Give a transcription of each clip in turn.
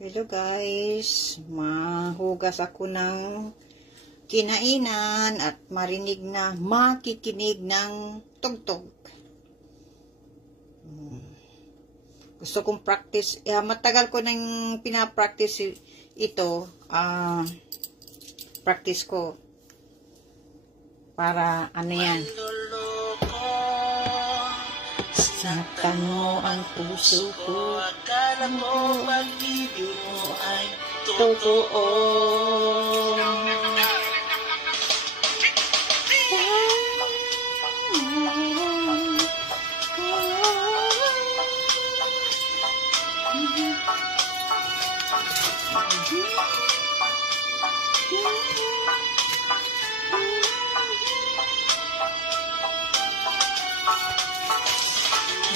Hello guys, mahugas ako ng kinainan at makikinig ng tugtog. Gusto kong practice, matagal ko nang pinapractice ito, practice ko para ano yan. Saktan mo ang puso ko, akala mo pag-ibig mo ay totoo.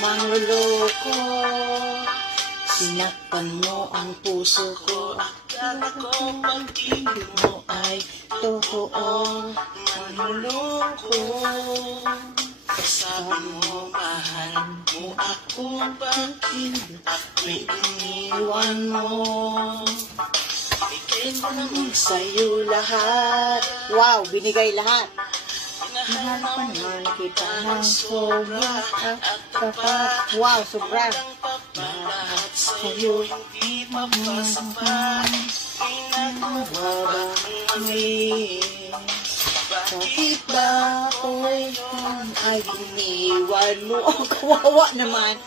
Mangloloko, sinaktan mo ang puso ko, akala ko pag-ibig mo ay totoo. Mangloloko, sabi mo mahal mo ako, bakit ako'y iniwan mo? Bigay ko naman sa'yo lahat. Wow, binigay lahat. Mahal pa naman kita ng sobra at tapat. Wow, sobra. Lahat sa'yo hindi mapasapat. Pinagawa ba kami? Bakit ba ako'y ay iniwan mo? Ang kawawa naman.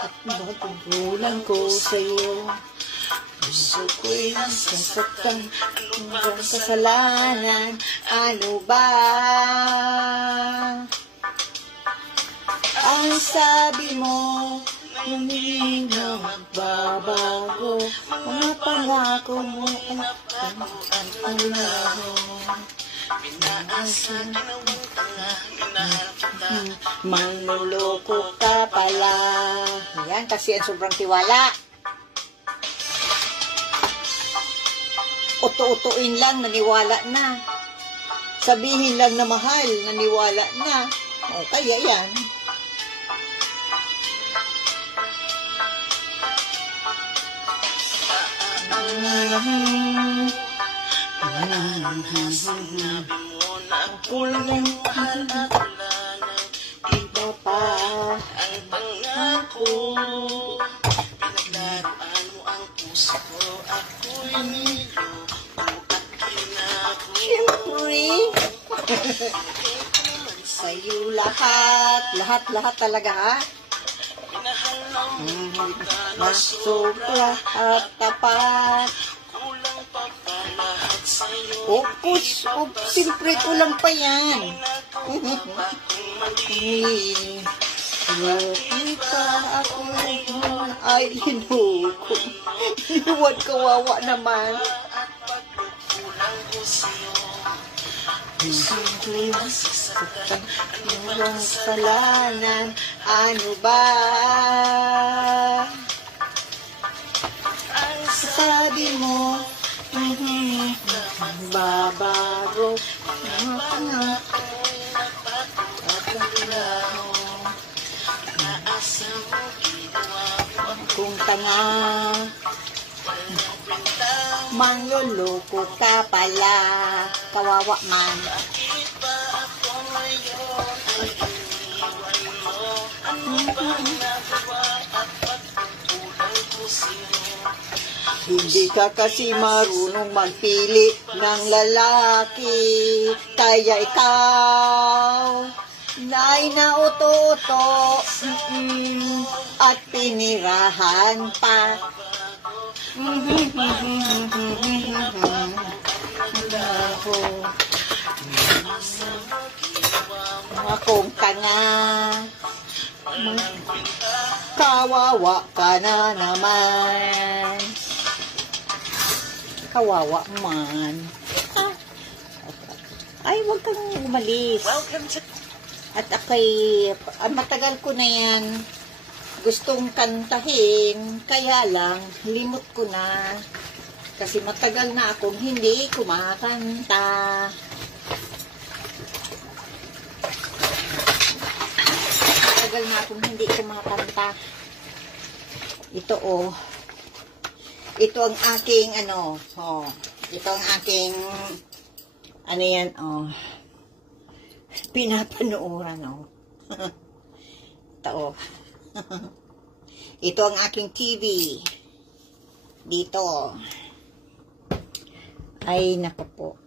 At magugulang ko sa'yo. Gusto ko'y nasasaktan, ano bang kasalanan? Ano ba? Ang sabi mo, hindi na magbabago. Mga pangako mo at ang laho. Pinaasan, ginawang tanga, minahal kita. Mangloloko ka pala. Yan, kasi ang sobrang tiwala. Uto-utuin lang, naniwala na. Sabihin lang na mahal, naniwala na. O, kaya yan. Sinabi mo na ako lang mahal at wala nang iba pa. Ang pangako, pinaglaruan mo ang puso ko, ako'y niloko at kinako. Siyempre, sa'yo lahat, lahat talaga ha. Minahal mo kita na sobra at tapat. Kulang pa pa lahat sa'yo. Opus, siyempre kulang pa yan. Kita ako ay hinuko. Hinuwad kawawa naman. Siyempre masasaktan, ano bang kasalanan? Ano ba? Ang sabi mo, hindi na magbabago. Mga pangako'y napatulaho. Naasa mo, ginawa mo akong tanga. Mangloloko ka pala, kawawa man. Bakit ba ako ngayon ay iniwan mo? Ano ba nagawa at pagkukulang ko sa'yo? Hindi ka kasi marunong magpili ng lalaki, kaya ikaw na'y nauto-uto at pinirahan pa. Akong tanga, kawawa ka na naman. Kawawa man. Ay, huwag kang umalis. At ako'y, matagal ko na yan gustong kantahin, kaya lang limot ko na kasi matagal na akong hindi kumakanta. Matagal na akong hindi kumakanta. Ito oh, ito ang aking ito ang aking yan, pinapanooran, ito, ito ang aking TV dito. Ay, naku po.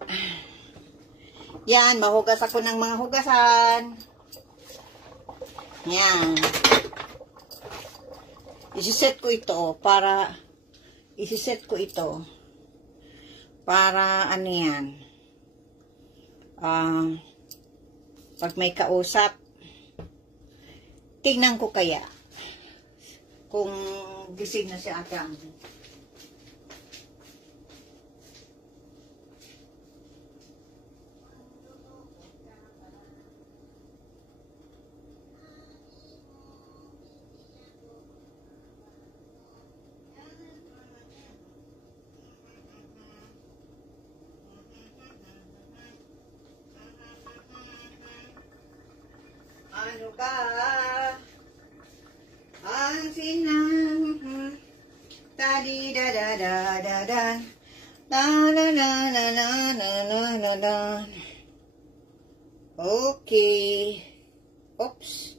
Yan, mahugas ako ng mga hugasan. Yan. Isiset ko ito para ano yan, pag may kausap, tingnan ko kaya kung gising na si Ate Ami. Ano ba ang sinang tadi da da da da da da da da da da da da. Okay. Oops.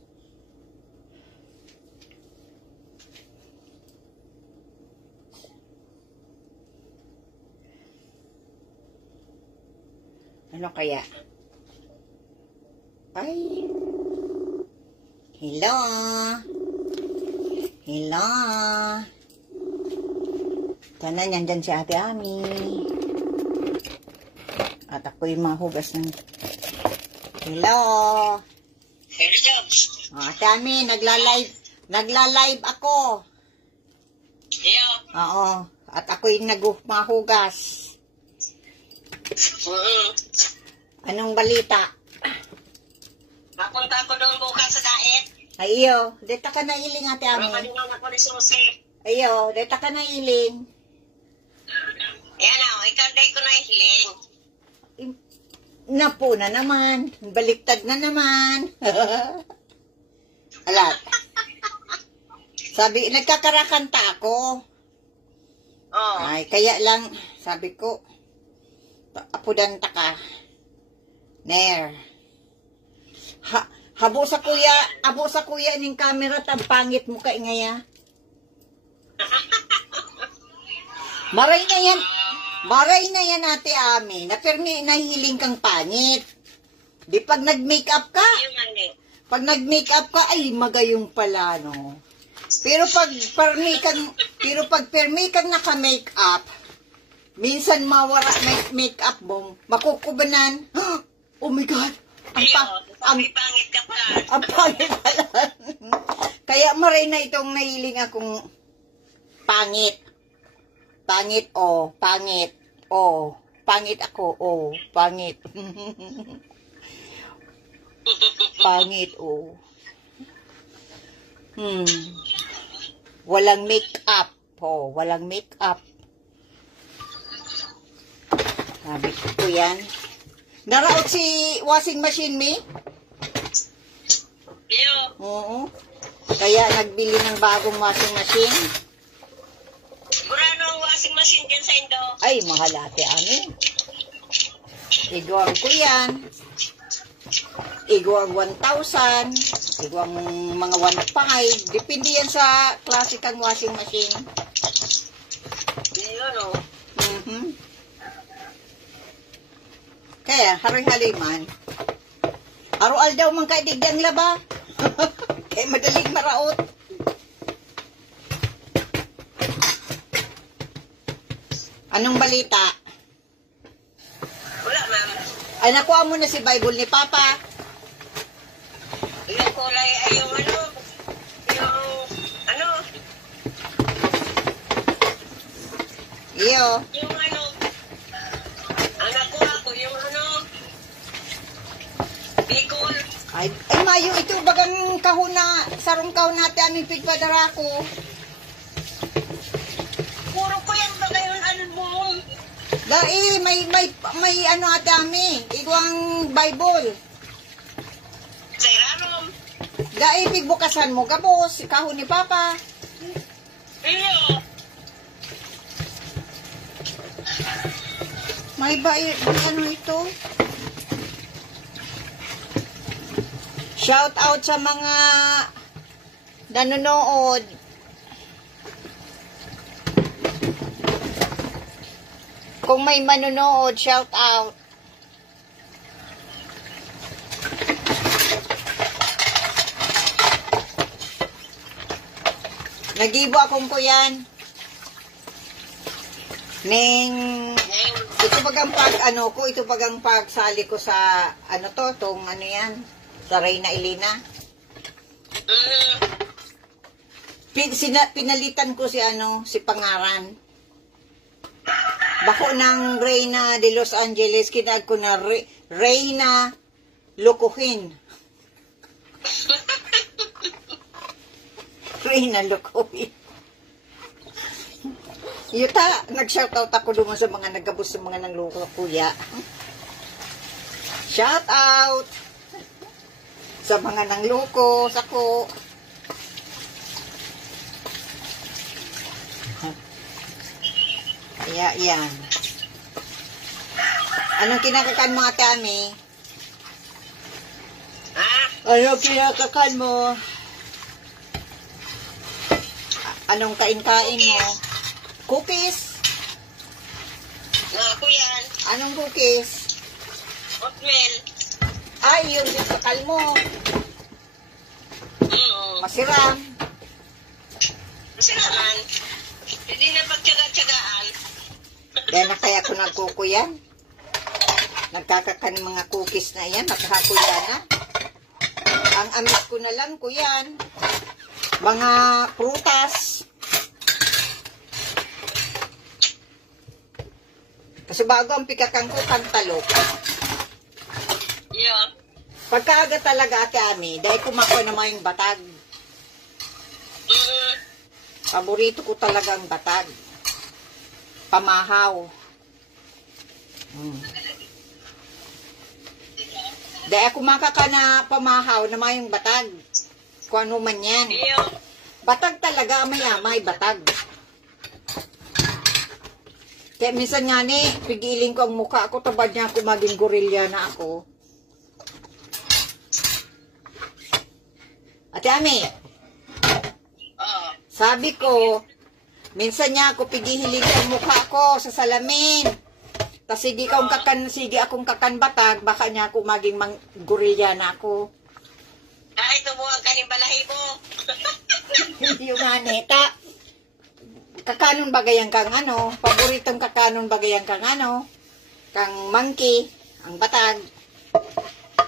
Ano kaya? Ay. Hello. Hello. Sana nandyan si Ate Ami. At ako'y mahugas ng... Hello. Hello. Ate Ami, nagla-live ako. Hello. Oo. At ako'y mahugas. Anong balita? Mapunta ako doon bukas sa daet. Ay, iyo. Deta ka na iling, Ate Ami. Mapalingaw ako ni Susi. Ayo, deta ka na iling. Yan o, ikaw day ko na hiling. Napo na naman. Baliktad na naman. Alat. Sabi, nagkakarakanta ako. Oh. Ay, kaya lang, sabi ko, apudanta ka. Ner. Habo sa kuya ning camera, pangit mo kay ngaya. Maray na yan Ate Ami, na permi nahiling kang pangit. Di pag nag-makeup ka, ay magayong pala, no. Pero pag permi kang naka-makeup, minsan mawara makeup mo, makukubanan. Oh my God! Ang pangit ka pala. Ang pangit pala. Kaya maray na itong nahiling akong pangit. Pangit, pangit. Pangit ako, pangit. Pangit, Walang make-up, walang make-up. Sabi ko yan. Naraot si washing machine, mi? Iyo. Oo. Kaya nagbili ng bagong washing machine. Burano ang washing machine dyan sa Indo? Ay, mahal Ate Ami. Iguang ko yan. Iguang 1,000. Iguang mga 1,500. Depende yan sa klase kang washing machine. Iyo, no? Kaya, haroy-haliman. Arual daw mang kaidigdang laba. Kaya madaling maraot. Anong balita? Wala, ma'am. Ay, nakuha mo na si Bible ni Papa. Yung kulay ay yung Iyo. yung ang nakuha ko, yung Bicol. Ay, mayo ito bagang kahon na, sarong kahon natin aming pigpadara ko. Puro ko yan ba ngayon, mo? Dai, may ano ate ami, igwang Bible. Sa Iranom. Dai, pigbukasan mo, gabos, kahon ni Papa. Iyo. May bayad. Ano ito? Shout out sa mga nanonood. Kung may manonood, shout out. Nagibo akong kuyan. Ito bagang ito bagang pagsali ko sa, tong ano yan, sa Reyna Elena. Pinalitan ko si Pangaran. Bako ng Reyna de Los Angeles, kinag ko na Reyna Lokohin. Reyna Lokohin. Yuta, nag-shoutout ako doon sa mga nagabos sa mga nangloko kuya. Shout out sa mga nangloko, sako. Kaya yan. Anong kinakakan mo, Ate Ami? Anong kinakakan mo? Anong kain-kain mo? Cookies? Ako yan. Anong cookies? Oatmeal. Ay, yung sakal mo. Masiram. Masiraman. Hindi na pagtyaga-tyagaan. Dahil na kaya ako nagkukuyan. Nagkakakan mga cookies na yan. Nakakuya na. Ang amis ko na lang, kuyan. Mga prutas. Kasi bago ang pikakang ko, kantalok. Yeah. Pagkaaga talaga, Ate Ami, dahil kumakuha naman yung batag. Paborito ko talaga ang batag. Pamahaw. Dahil ako makaka na pamahaw na may yung batag. Kung ano man yan. Yeah. Batag talaga, may batag. Kaya minsan nga ni, pigiling ko ang mukha ko, tabad niya ako maging gorilla na ako. Ate Ami, sabi ko, minsan niya ako pigihiling ang mukha ko sa salamin. Tapos sige akong kakan batag, baka niya ako maging gorilla na ako. Ito mo ang kanibalahi mo. Yung aneta. Kakanon bagay ang kang paboritong kakanon bagay ang kang kang monkey, ang batag.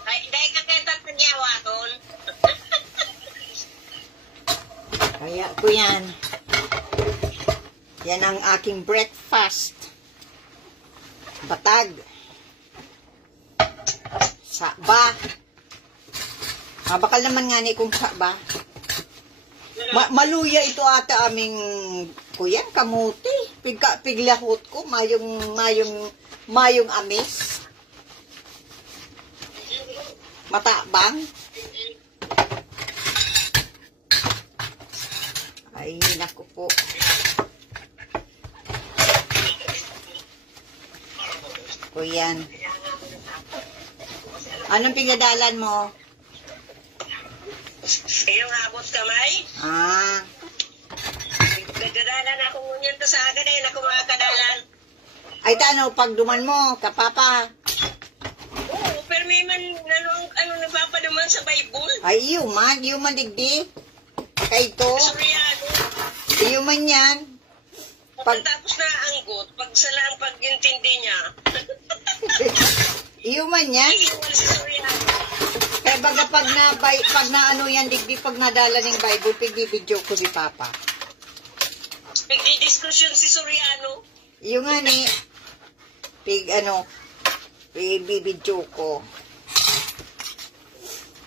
Ay, dahil kakentat na niya waton. Kaya ko yan. Yan ang aking breakfast. Batag. Saba. Bakal naman nga ni kung saba. Maluya ito ata aming kuyan, kamuti. Piglahot ko, mayong amis. Matabang. Ay, naku po. Kuyan. Anong pinadalan mo? Yung abot kamay. Nagdadalan ako ngunyan to sa agad eh, naku mga kadalan. Ay, pag duman mo, kapapa. Oo, pero may man, napapaduman sa Bible. Ay, man digdi. Kay ito. Suryano. Man yan. Pagkatapos na anggot, pag salang pag-intindi niya. Man yan. Iiwan si Suryano. Kaya baga pag yan, digdi, pag nadala ng Bible, pigbibidyo ko si Papa. Pigdidiskusyon si Suryano. Nga ni, pigbibidyo ko.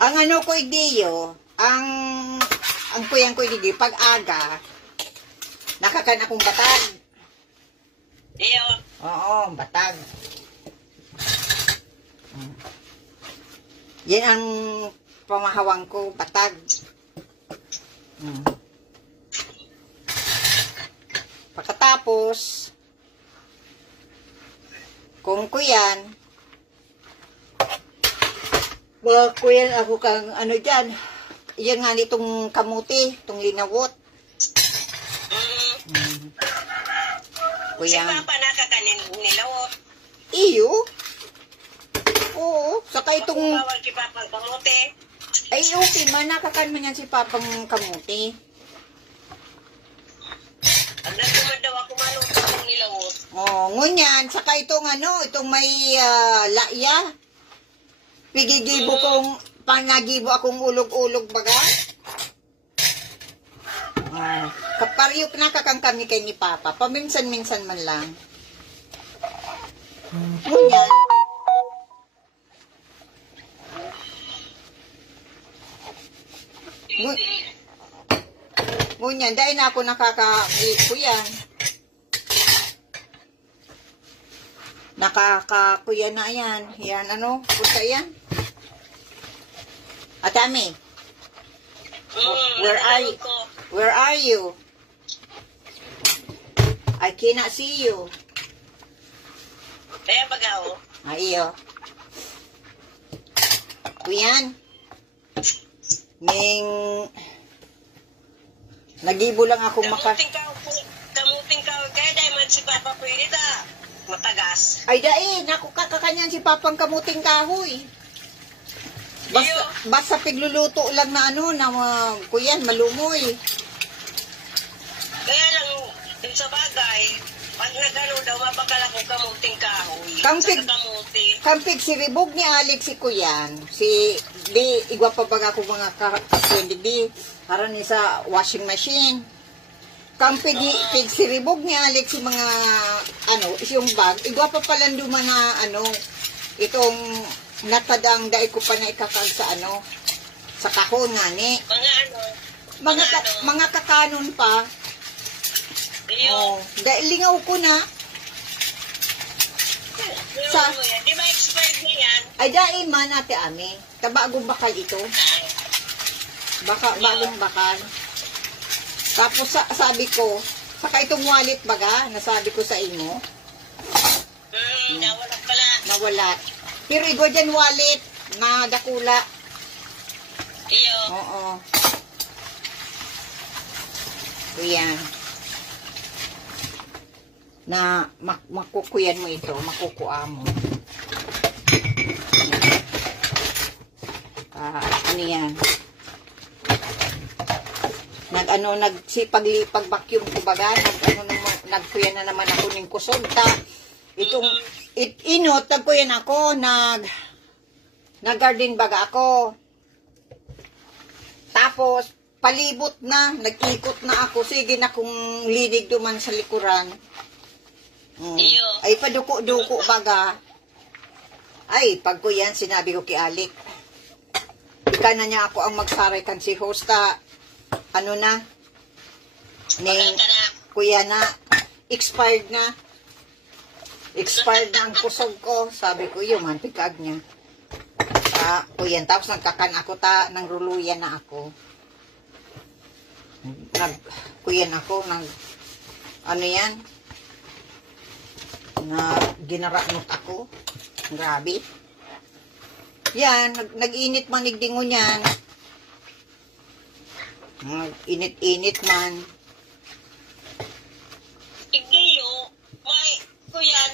Ang ko idiyo, ang kuyang ko idiyo, pag aga, nakakan akong batag. Iyo. Oo, batag. Yan ang pamahawang ko, batag. Pagkatapos, Kung kuyan, kuyan ako kang ano dyan. Yan nga nitong kamuti, itong linawot. Si Kuyan. Papa nakakanin nilawot. Iyo? Oo. Saka Kung itong, bawal si Papa ang kamote. ay okay man, nakakan man yan si Papang kamuti. Ang nagkumad daw ako maluto ng nilawot. Oh, ngunyan, saka itong ano, itong may laia. Pigigibo kong, panagibo akong ulog-ulog baga. Kaparyok na kakang kami kay ni Papa. Paminsan-minsan man lang. Ngunyan. Ngunyan, dahil na ako nakaka-ko yan. Nakakakuya na yan. Yan, ano? Punta yan. Atami, where are you? Where are you? I cannot see you. Kaya baga Ayo. Kuyan. Ning nagibo lang ako kamuting ka, kaya dahil man si Papa pwede ta. Matagas. Ay dai, naku kakakanyan si Papang kamuting kahoy. Basta pigluluto lang na ano, na kuyan, malumoy. Kaya lang, dun sa bagay, pag nagano daw, mapakala ko kamuting kahoy. Kampig- Sa kamuti. Kampig si Ribog ni Alex si kuyan. Si, di, igwa pa baga ako mga kakapindi, di, para ni sa washing machine. Kampig si Ribog ni Alex si mga, ano, yung bag, igwa pa pala duman na, ano, itong, natadang dahil ko pa na ikakag sa ano, sa kahon nga ni. Mga ano, Mga kakanon pa. iyo. Dahil lingaw ko na. Sa- Di ba expired na yan? Ay dahil man ate ami. Kabagong bakal ito. Bagong bakal. Tapos sabi ko, saka itong wallet baga, nasabi ko sa inyo, Nawala pala. nawala. Pero igwa dyan wallet na dakula. Iyo. Oo. So yan. Na makukuyan mo ito, makukuha mo. Ano yan? Nagsipag-lipag vacuum ko baga, nagkuyan na naman ako ng kusog ta. Itong inot, nagkuyan ako, nag-garden baga ako. Tapos, palibot na, nag-ikot na ako, sige na kung linig duman sa likuran. Iyo. Ay, paduko-duko baga. Ay, pag ko yan, sinabi ko kay Alik. Ika na niya ako ang magsaray kan si hosta. Ano na? Kuya na. Expired na. Expired na ang kusog ko. Sabi ko, yun man, pikag niya. Kuyan. Tapos nagkakan ako nang ruluyan na ako. Kuyan ako, ano yan? Ginaraknot ako. Grabe. Yan, nag-init man nigdingo niyan. Init-init man. Igdiyo, may kuyan,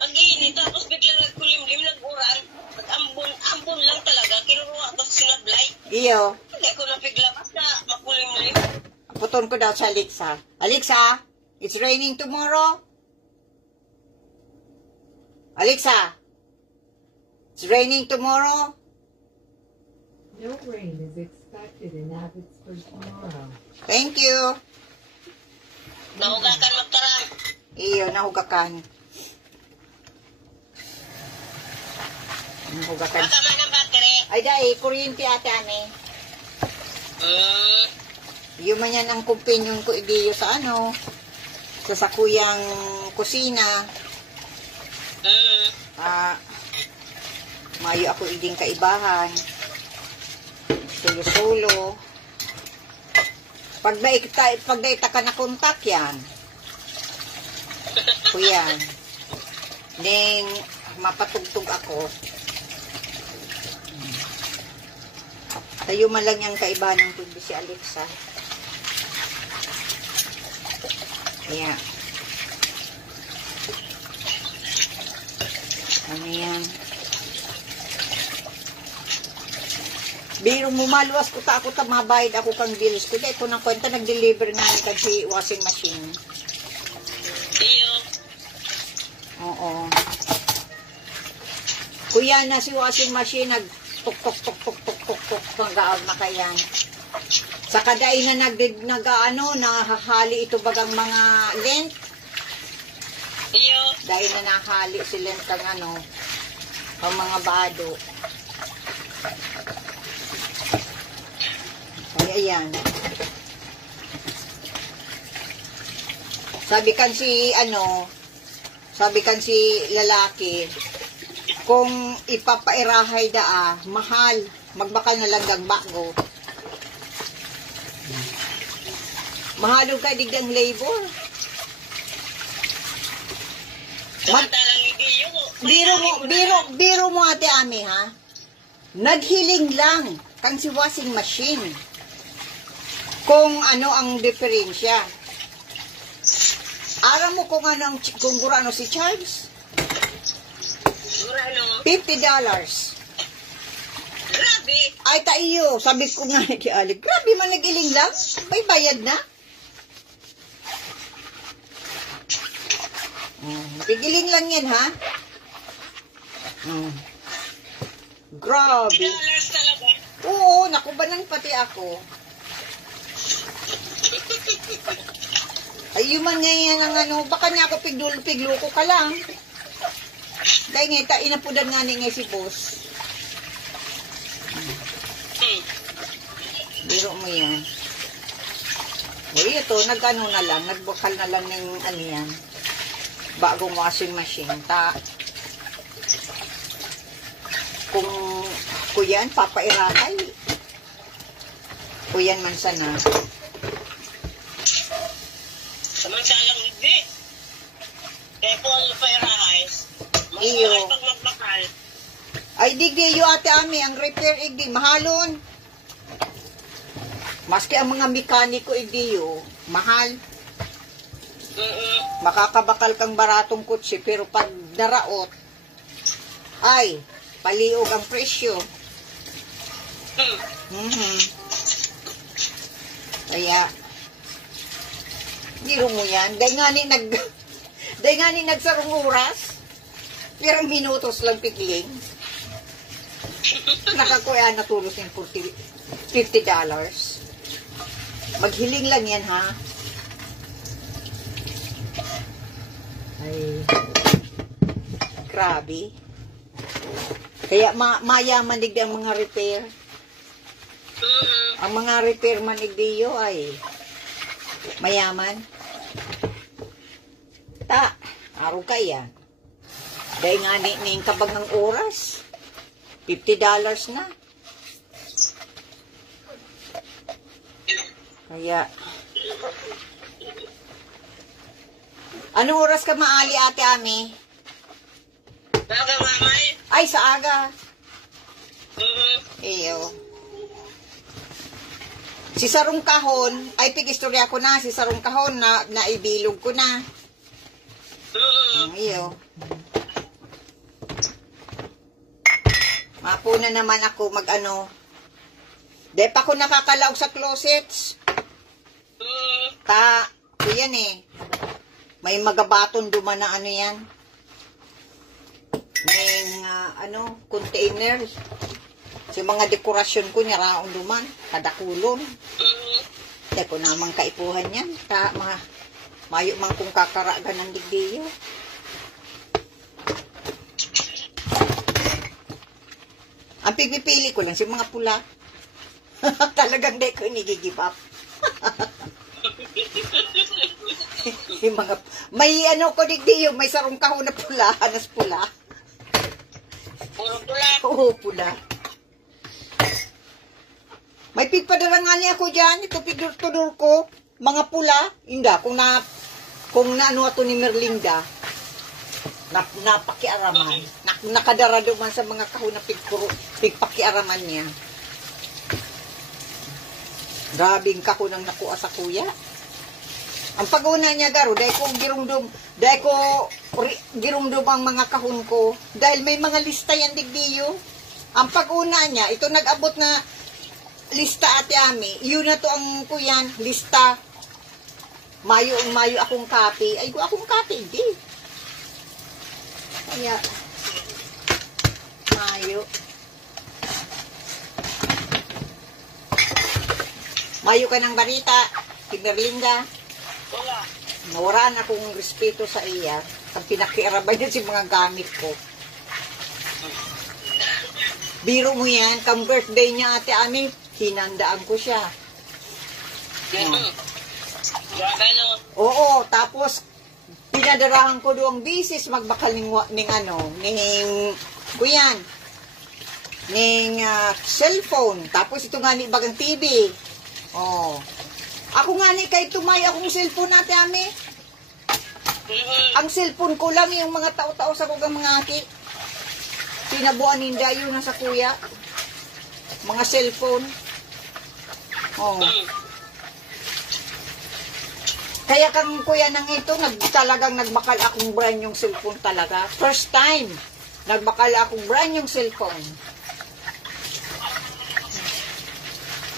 nag-iinit, tapos biglang nagkulimlim, nag-uran, nag-ambon lang talaga, kinuruha ko sinablay. Iyo. Hindi ko napigla, basta makulimlim. Puton ko daw sa Alexa. Alexa, it's raining tomorrow. Alexa, it's raining tomorrow. No rain is expected in Abbotsford tomorrow. Thank you. Nahugakan magtarang. Iyo, nahugakan. Nahugakan. Baka man ang battery. Ay, dahil, kuryente ate ane. Yung man yan ang companion ko, idiyo sa ano, sa kuyang kusina. Mayo ako iding kaibahan. Sulo-sulo. Pag daita ka na kontak yan. Kuyan. Ning mapatugtog ako. Tayo man lang yung kaibahan ng tugbi si Alexa. Kaya, ano yan? Biro mo maluwas ko ta ako ta mabayad ako kang bills ko. Dahil ko ng kwenta nag-deliver nga ni kasi washing machine. Iyo. Oo. Kuya na si washing machine nag tuk hanggang na kayan. Sa kaday na nahahali ito bagang mga lent. Iyo. Dahil na nahali si lent ang ang mga bado. Ay, ayan. Sabi kan si lalaki, kung ipapairahay mahal, magbakal na lang gang bago. Mahalog ka digdang labor. Samantalang hindi yung... Biro mo ate Ami ha. Naghiling lang kan si washing machine. Kung ano ang diferensya. Aram mo kung gurano si Charles? Gurano? $50. Grabe. Ay, taiyo. Sabi ko nga ni Alec, grabe man nagiling lang. May bayad na. Pigiling lang yan, ha? Grabe. $50 talaga. Oo, nakubanan pati ako. Ay, man ngayon ang baka niya ako pigluko ka lang. Dahil nga, inapudan nga ni si boss. Biro mo yun. Uy, ito, nagbukal na lang ng yan. Bagong washing machine. Kung kuyan, papairahay. Kuyan man sana. Samantalang hindi. Kaya po ang pairahay. Iyo. Pag magbakal. Ay, digdi ate Ami, ang repair igdi, mahalon. Maski ang mga mekaniko igdi mahal. Makakabakal kang baratong kutsi, pero pag naraot, ay, paliog ang presyo. Kaya, biro mo yan. Dahil nga ni nagsarong oras, pirang minutos lang pigling. Nakakuya natulos ng $50. Maghiling lang yan, ha? Ay, grabe. Kaya mayaman digdi ang mga repair. Ang mga repair manigdiyo ay mayaman. Araw kaya. Dahil nga ni kabag ng oras, $50 na. Kaya, anong oras ka maali, ate Ami? Baga, mamay. Ay, sa aga. Iyo. Si Sarong Kahon, ay pigistorya ko na, si Sarong Kahon na naibilog ko na. Iyo. Mapuna naman ako Di pa ko nakakalaw sa closets. Yan may magabaton duman na yan. May container. Sa mga dekorasyon ko niya raon duman, kadakulon. Di ko naman kaipuhan yan. Mayo man kung kakaragan ng digdiyo. Ang pipili ko lang si mga pula. Talagang di ko nigigib up. Yung mga, may ko digdiyo, may Sarong Kahon na pula, hanas pula. Puro pula. Oo, pula. May pigpadarangan niya ako dyan, ito pigdurtudor ko, mga pula, hindi, kung na ato ni Merlinda. Napakiaraman. Nakadarado man sa mga kahon na pigpakiaraman niya. Grabing kahon ang nakuha sa kuya. Ang pag-una niya garo, dahil ko girumdum ang mga kahon ko. Dahil may mga lista yan digdiyo. Ang pag-una niya, ito nag-abot na lista ate Ami. Yun na to ang kuyan, lista. Mayo akong copy. Ay, akong copy, hindi. Kaya, Mayo ka ng barita, Kimberlinda. Wala. Nawaraan akong respeto sa iya. Ang pinakiarabay niya si mga gamit ko. Biro mo yan, kang birthday niya ate Ami, hinandaan ko siya. Grabe no. Oo, tapos pinadarahan ko doang bisis magbakal ning kuyan ning cellphone. Tapos ito nga ni bagang TV. Oh. Ako nga ni kay tumay akong cellphone ate Ami. Ang cellphone ko lang yung mga tao-tao sa kugang mga aki. Pinabuan ninda yun na sa kuya. Mga cellphone. Oh. Kaya kang kuya nang ito, talagang nagbakal akong brand yung cellphone talaga. First time, nagbakal akong brand yung cellphone.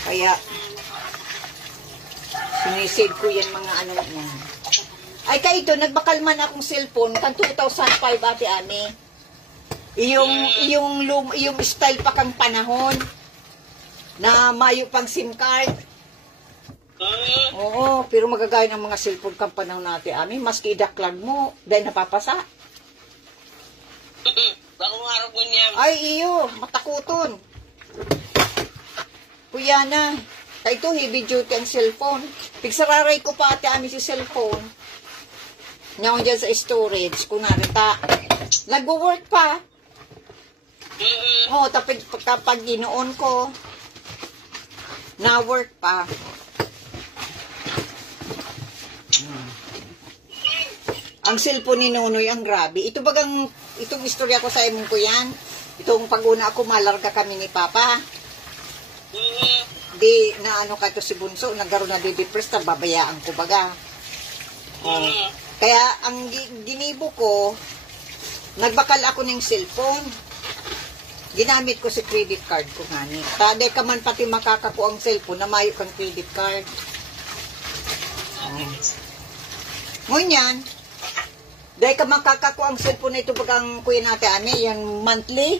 Kaya, sinisave ko yan mga ano mo. Ay ka ito, nagbakal man akong cellphone, kan 2005 ate Ami. Yung style pa kang panahon, na mayo pang SIM card. Oo, pero magagaya ng mga cellphone kang panahon natin, Ami, maski idaklag mo, dahil napapasa. Bakong araw ko niya. Ay, iyo, matakuton. Kuya na, ito, heavy duty ang cellphone. Pigsararay ko pa ate Ami si cellphone. Ngayon dyan sa storage, kunwari ta, nag-work pa. Oo, tapos kapag ginoon ko, na-work pa. Ang cellphone ni Nonoy ang grabe. Itong istorya ko sa imong ko yan. Itong pag-una ako malarga kami ni Papa. Di na ano ka to si Bunso, nagkaroon na depressed na babayaan ko baga. Oh. Kaya ang ginibo ko, nagbakal ako ng cellphone. Ginamit ko si credit card ko ngani. Taday ka man pati makakakuha ang cellphone na mayo kang credit card. Oh. Ngunyan, dahil ka makakakuha ang cellphone na ito bagang kuya natin, yan monthly.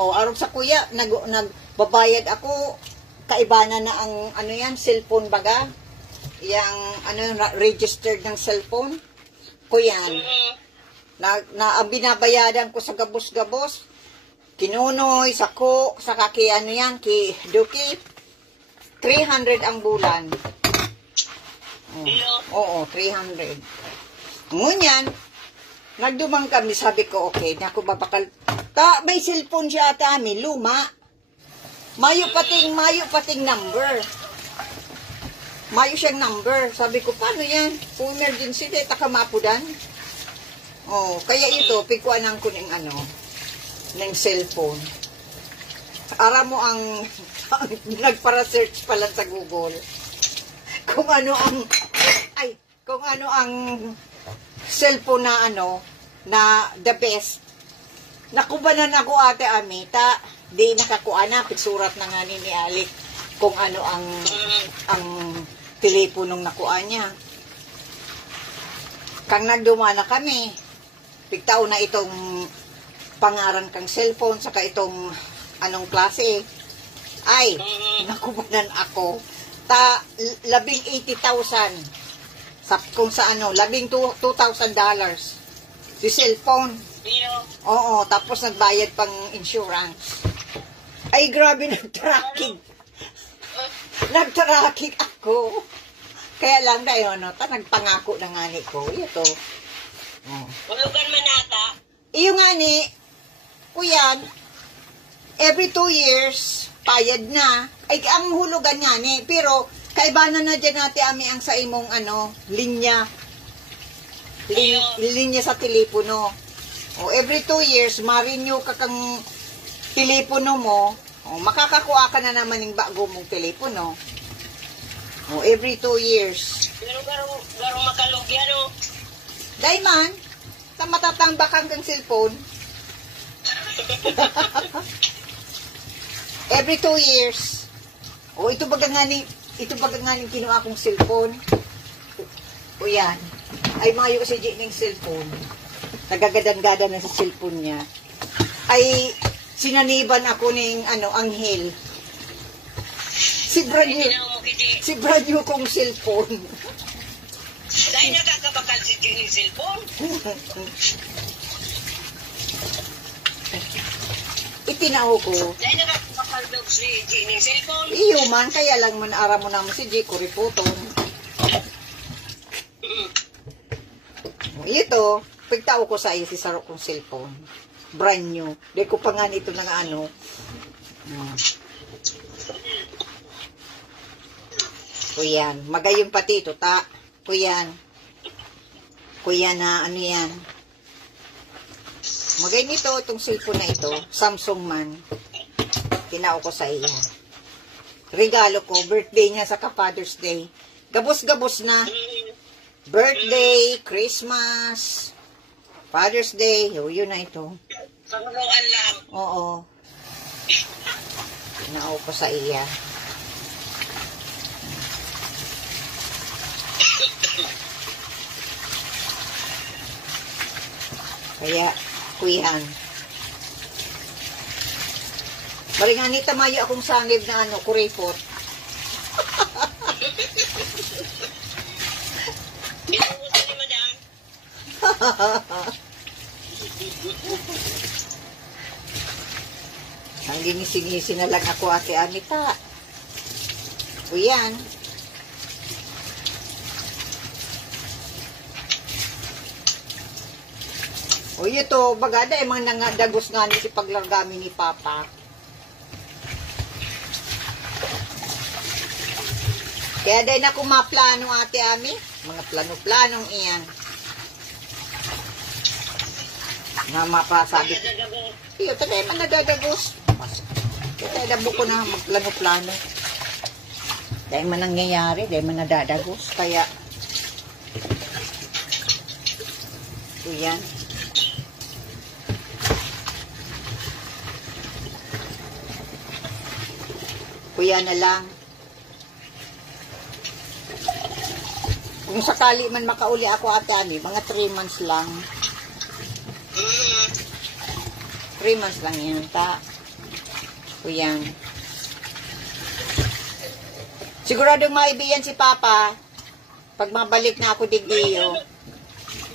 O, araw sa kuya, nagbabayad ako, kaibanan na ang, cellphone baga. Yang, registered ng cellphone. Kuyan, ang binabayadan ko sa gabos-gabos, kinunoy, sako, sa kaki, ki Duki, 300 ang bulan. Oo, 300. Ngunyan, nagdumang kami, sabi ko, okay, naku babakal. May cellphone siya ata Ami, luma. Mayo pating number. Mayo siyang number. Sabi ko, paano yan? Kung emergency, dahil takamapudan. Oh, kaya ito, pikuanan ko ng cellphone. Ara mo ang nagpara-search pala sa Google. Kung ano ang cellphone na the best. Nakubanan ako ate Ami, di nakakuha na, pigsurat na nga ni Alik kung ano ang teleponong nakuha niya. Kang nagduma na kami, pigtao na itong pangaran kang cellphone, saka itong anong klase. Ay, nakubanan ako. 80,000 kung sa $2,000 si cellphone. Oo, tapos nagbayad pang insurance. Ay, grabe, nag-tracking ako. Kaya lang dahil nagpangako na ngani ko. Ito. Hulugan manata. Iyo ngani, kuyan, every 2 years, payad na. Ay, ang hulugan niya ni, pero kaibanan na dyan natin Ami ang sa imong linya. linya sa telepono. O, every 2 years, ma-renew ka kang telepono mo, o, makakakuha ka na naman ng bago mong telepono. O, every 2 years. Pero garong makalugyan, o. Dahil man, sa matatambak kang cellphone, every 2 years. O, ito baga nga ni kinuha kong cellphone. O yan. Ay, mayo si J ng cellphone. Nagagadan-gada na sa cellphone niya. Ay, sinaniban ako ng, anghel. Si brand new kong cellphone. Dahil nakakabakal si J ng cellphone. Itinaho ko. Dahil nakakabakal daw si J ng cellphone. Iyo man, kaya lang man ara mo naman si J, kuriputon. Ito, pagtao ko sa iyo si Saro kong cellphone. Brand new. Di ko pa nga nito ng Kuyan. Magayon pati ito, ta. Kuyan. Kuyan na, yan. Magay nito, itong cellphone na ito. Samsung man. Tinao ko sa iya. Regalo ko, birthday niya sa Father's Day. Gabos-gabos na. Birthday, Christmas, Father's Day, yun na ito. Pagkaroon lang. Oo. Tinao ko sa iya. Kaya, kuyan. Bali nga ni tamayo akong sangib na kuripot. Binuhusan ni Madam. Ang ginisi-ngisi na lang ako, Ate Anita. Kuyan. O ito, bagada, mga nangadagos nga ni si paglargami ni Papa. Kaya dahil na maplano, Ate Ami. Mga plano-planong iyan. Na mapasabi. Iyo, tagay man nadadagos. Kaya tayo dabo ko na magplano-plano. Dahil man nangyayari, dahil man nadadagos. Kaya, ito yan. Kuya na lang. Kung sakali man makauli ako, Ate Ami, mga 3 months lang. 3 months lang yan, ta. Kuyan. Siguradong maibiyan si Papa pag mabalik na ako digdiyo.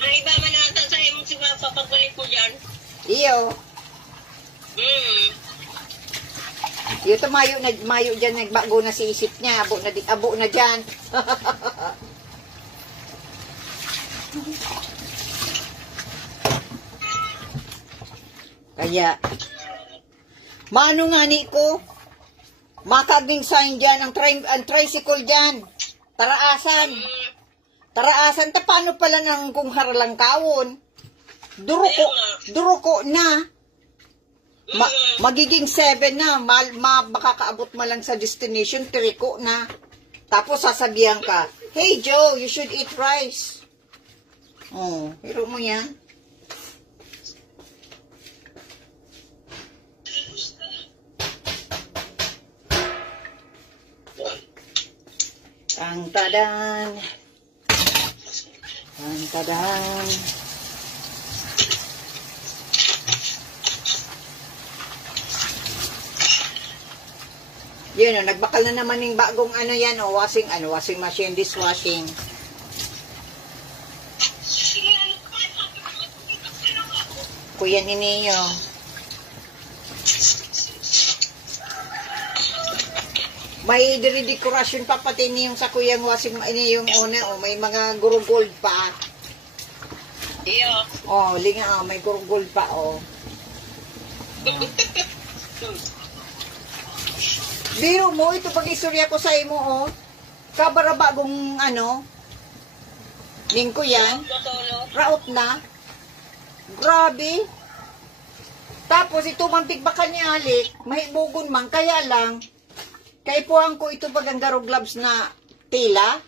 May iba man nata sa imong si Papa pagbalik ko dyan. Iyo. Iyo to mayo dyan, nagbago na si isip niya. Abo na dyan. Kaya, maano nga ni ko, makaging sign dyan, ang tricycle dyan, taraasan, ta paano pala nang kung haralang kawon, duruko na, magiging 7 na, makakaabot mo lang sa destination, tiriko na, tapos sasabihan ka, hey Joe, you should eat rice. Oh, hiro mo yan. Tang-tadan. Tang-tadan. Yun, nagbakal na naman ng bagong washing machine, dishwashing. Kuya ni Neo. May dekorasyon pa pati niyong sa kuyang washing yung una, may mga gold pa. Iyo. Linga, may gold pa, Biro mo, ito pag-istorya ko sa imo, kabara bagong Ning ko yan. Totoo. Raot na. Grabe. Tapos ito man pigbaka ni Alik, mahibugon man, kaya lang, kay puwang ko ito bagang garo gloves na tela,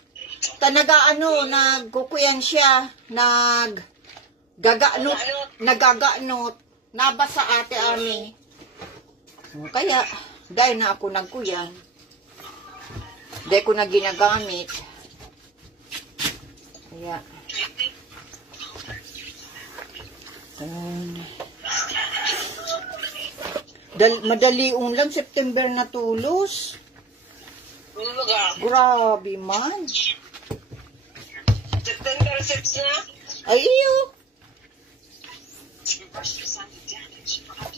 nagkukuyan siya, nagaganot, nabasa ate ami. Kaya, dahil na ako nagkuyan, dahil ko na ginagamit, kaya, madaliong lang, September na tulos. Grabe man. September 6 na. Ay, iyo.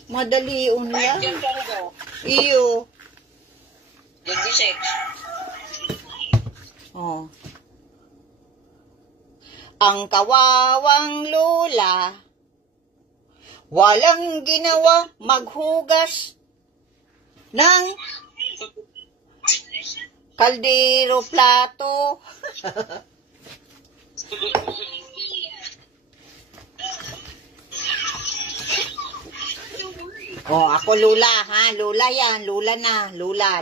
Madaliong lang. Diyan ka rin daw. Iyo. 26. Oh. Ang kawawang lola, walang ginawa maghugas ng kaldero plato. Oh, ako lula ha, lula yan, lula na, lula.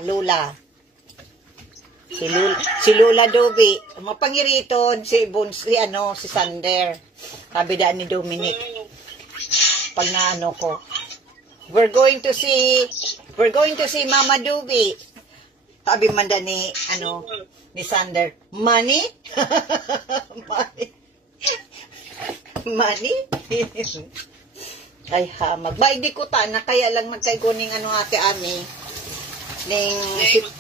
Si Lula Dobi, mapangiriton si si Sander. Sabi daan ni Dominic. Pag naano ko. We're going to see Mama Dobi. Sabi man da ni Sander, money? Money? Ay hamag. Ba, hindi ko na kaya lang nagkayguning ate ami. Ning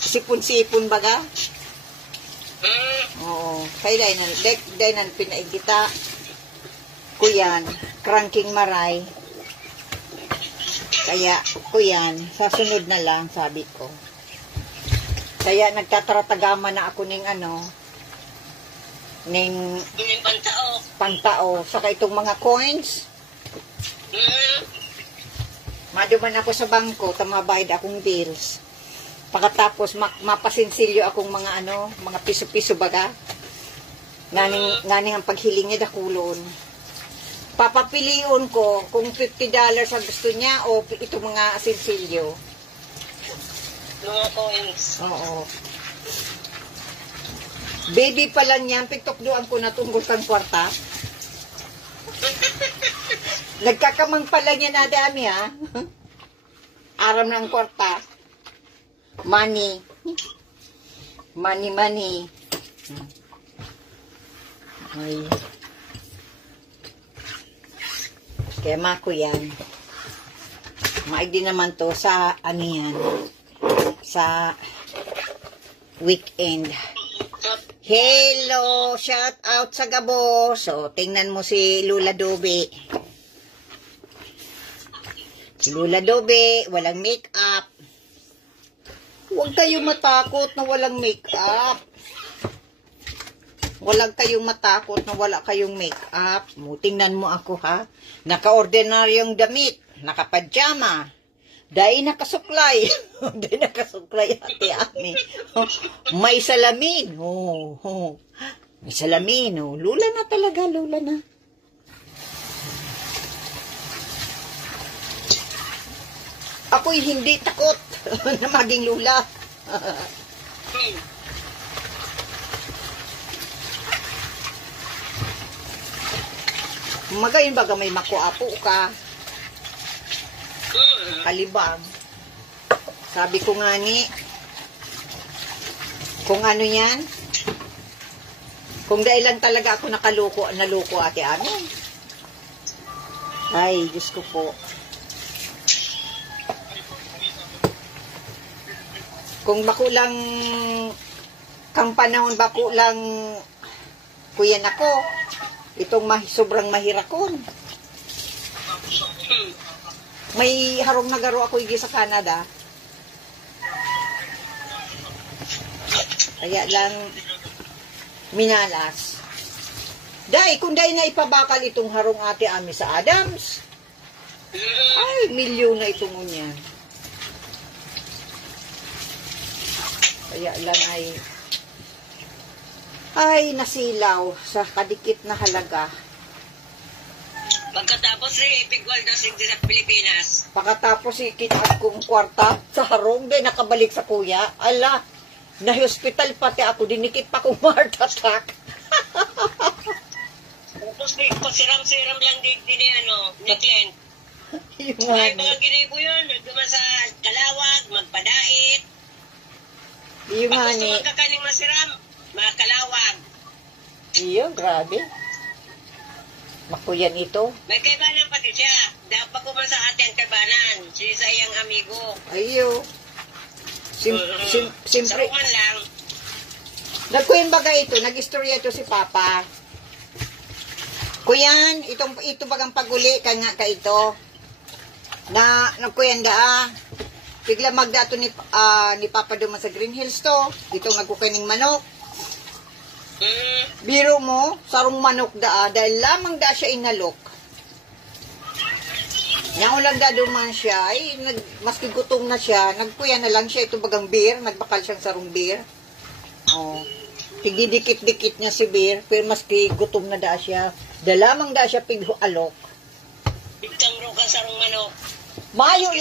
sipon-sipon baga. Oo. Kaya dahil nan pinaigita. Kuyan, cranking maray. Kaya, kuyan, sa sunod na lang, sabi ko. Kaya nagtataratagaman na ako ning pantao. Saka itong mga coins. Maduman ako sa bangko, tamabayad akong bills. Pagkatapos mapasinsilyo akong mga piso-piso baga. Nganing ang paghiling niya dakulon. Papapiliun ko kung $50 ang gusto niya o ito mga sinsilyo. Mga coins. Oo. Baby pa lang yan, piktokduan ko na tunggol kang kwarta. Nagkakamang pala niya na dami ha. Aram ng kwarta. Money. Money. Ay. Kaya mako yan. Maig din naman to sa yan. Sa weekend. Hello! Shout out sa Gabo. So, tingnan mo si Lula Dobe. Si Lula Dobe, walang make-up. Huwag kayong matakot na walang make-up. Walang kayong matakot na wala kayong make-up. Tingnan mo ako ha. Naka-ordinaryong damit. Naka-pajama. Dahil nakasuklay. Dahil nakasuklay ate ami. May salamin. May salamin. Lula na talaga, lula na. Ako'y hindi takot na maging lula. Magayon baga may makuapo ka. Kalibang. Sabi ko nga ni, kung ano yan, kung dahil talaga ako naluko ate amin. Ay, Diyos ko po. Kung bakulang kang panahon, bakulang kuyan ako, itong sobrang mahirakon. May harong na garo ako sa Canada. Kaya lang minalas. Dahil kung dahil na ipabakal itong harong ate ami sa Adams, ay, milyon na itong niya. Kaya lang ay Ay, nasilaw sa kadikit na halaga. Pagkatapos ipigwal na sa Pilipinas. Pagkatapos ikinat kong kwarta sa harong, di nakabalik sa kuya. Ala, na-hospital pati ako, dinikit pa kong heart attack. Tapos pasiram-siram lang din ni Clint. Yung Ay, nga mga ginibo yun. Nagduman sa kalawag, magpadait. Yung nga Pag gusto ni, magkakaning masiram, mga kalawag. iyo, grabe. Makuyan ito. May kaibanan pati siya. Dapat ko man sa atin kaibanan. Si sayang amigo. Ayo. Simpre, Sa man lang. nagkuyan baga ito, nag-istorya ito si Papa. Kuyan, ito bagang paguli, kanya ka ito. Na, nagkuyan daa. Bigla magdato ni Papa duman sa Green Hills to. Itong nagkukaning manok. Biro mo, sarong manok daa, dahil lamang daa siya inalok. Nang ulang da duman siya, ay, maski gutom na siya, nagkuya na lang siya, ito bagang beer, nagbakal siyang sarong beer. Oh. Tigidikit-dikit niya si beer, pero maski gutom na daa siya, dahil lamang daa siya pig-alok. Bigtang ro ka sarong manok. Mayo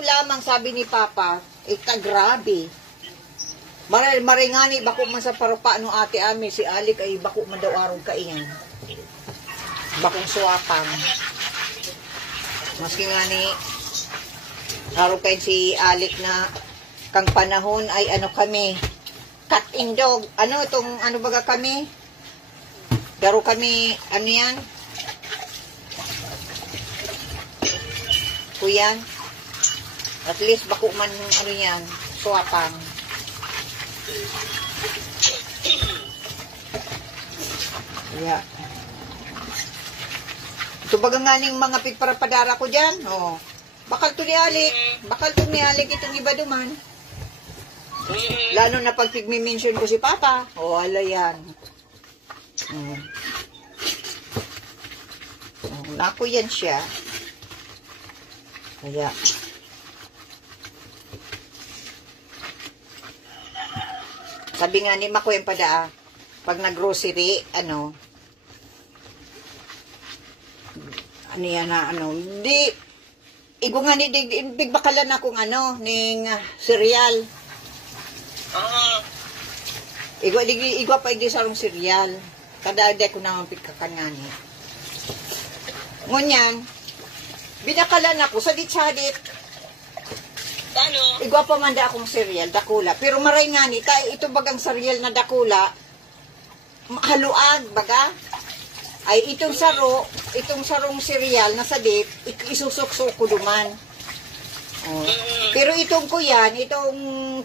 lamang, sabi ni Papa, ita grabe. Maringani, bako man sa parupa no ate ami, si Alik ay bako man daw araw kaiyan. Bakong suwapang. Maski nga ni, araw kain si Alik na kang panahon ay ano kami, cat-in dog. Ano itong, ano baga kami? Pero kami, ano yan? Kuyan. At least bako man, ano yan, suwapang. Yeah. Ito baga nga ning mga pigparapadara ko dyan. Oh. Bakal to ni Alik. Bakal to ni Alik itong iba duman. Lalo na pag pigmi-mention ko si Papa. Oh, ala yan. Oh. Oh, nako yan siya. Kaya. Sabi nga ni Makoy pada, pag nag-grocery, ano yan na, di, igo nga ni, bigbakalan akong ning cereal. Igo pa hindi sarong cereal. Kada ko naman pigkakan nga ni. Ngunyan, binakalan ako, sadit-sadit. Ano? Igwa pa man da akong cereal, dakula. Pero maray nga ni, ito bagang cereal na dakula, haluag, baga. Ay, itong sarong cereal na sadip, isusok-sok ko duman. Oh. Pero itong kuyan, itong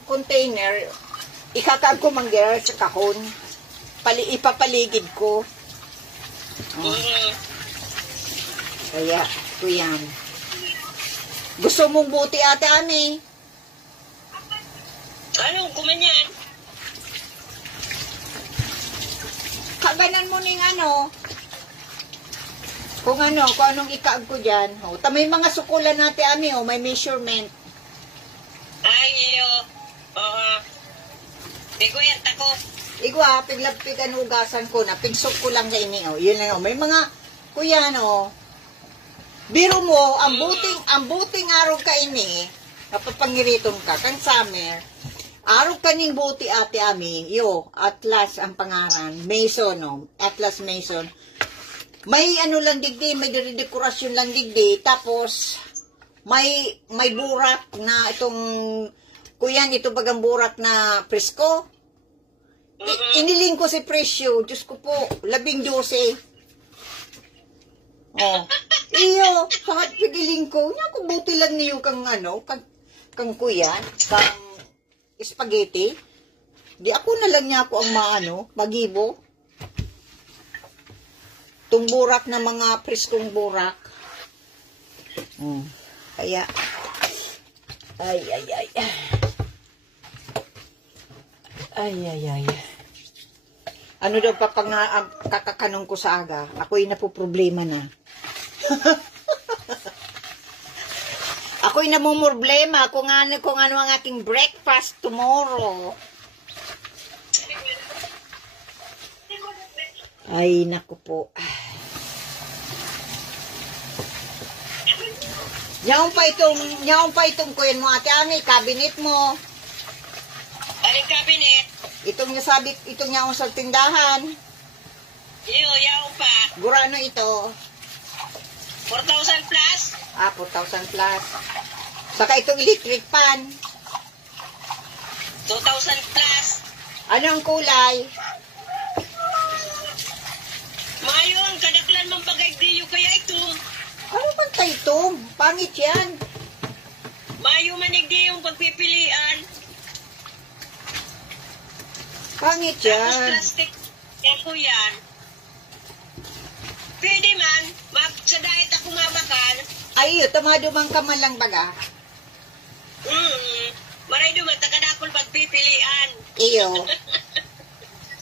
container, ikakag ko mangyari sa kahon. Ipapaligid ko. Oh. Kaya, kuyan. Gusto mong buti ate Ami? Anong kumanyan? Kaganan mo ning ano. Kung anong ikaag ko dyan. Oh, may mga sukulan natin Ami, oh, may measurement. Ay, iyo. Biguyat ako. Igwa, piglapig ugasan ko na, pigsok ko lang na ini, oh. Yun lang, oh. May mga, kuya, no, biro mo, ang buting araw ka ini, napapangiriton ka, kang summer, araw ka ning buti ate Ami, Atlas ang pangaran, Mason, no, Atlas Mason. May ano lang digdi, may dekorasyon lang digdi, tapos, may burak na itong, kuyan, ito bagang burak na presko. Iniling ko si presyo, Diyos ko po, 12. Oh. Iyo, sangat pigiling ko. Nya ko buti lang niyo kang kang kuya, kang spaghetti. Di ako na lang niya ako ang magibo. Tung burak na mga preskong burak. Kaya, ay. Ano daw pa pang kakakanong ko sa aga? Ako'y napoproblema na. Ako'y namumroblema kung ano ang aking breakfast tomorrow. Ay, naku po. Yaong pa itong kuyan mo, Ate Ami, cabinet mo. Aling cabinet? Itong yaong sa tindahan. Iyo, yaong pa. Gurano ito? 4,000 plus? 4,000 plus. Saka itong electric pan. 2,000 plus. Anong kulay? Mayo, ang kadaklan mong pagagdiyo kaya ito. Ano bang tayo? Pangit yan. Mayo manigdi yung pagpipilian. Pangit Tapos yan. plastic. Yan po yan. Pwede man. Sa diet ako mabakal. Ay, tamadumang ka man lang baga. Maray duman, takadakol pagpipilian. Iyo.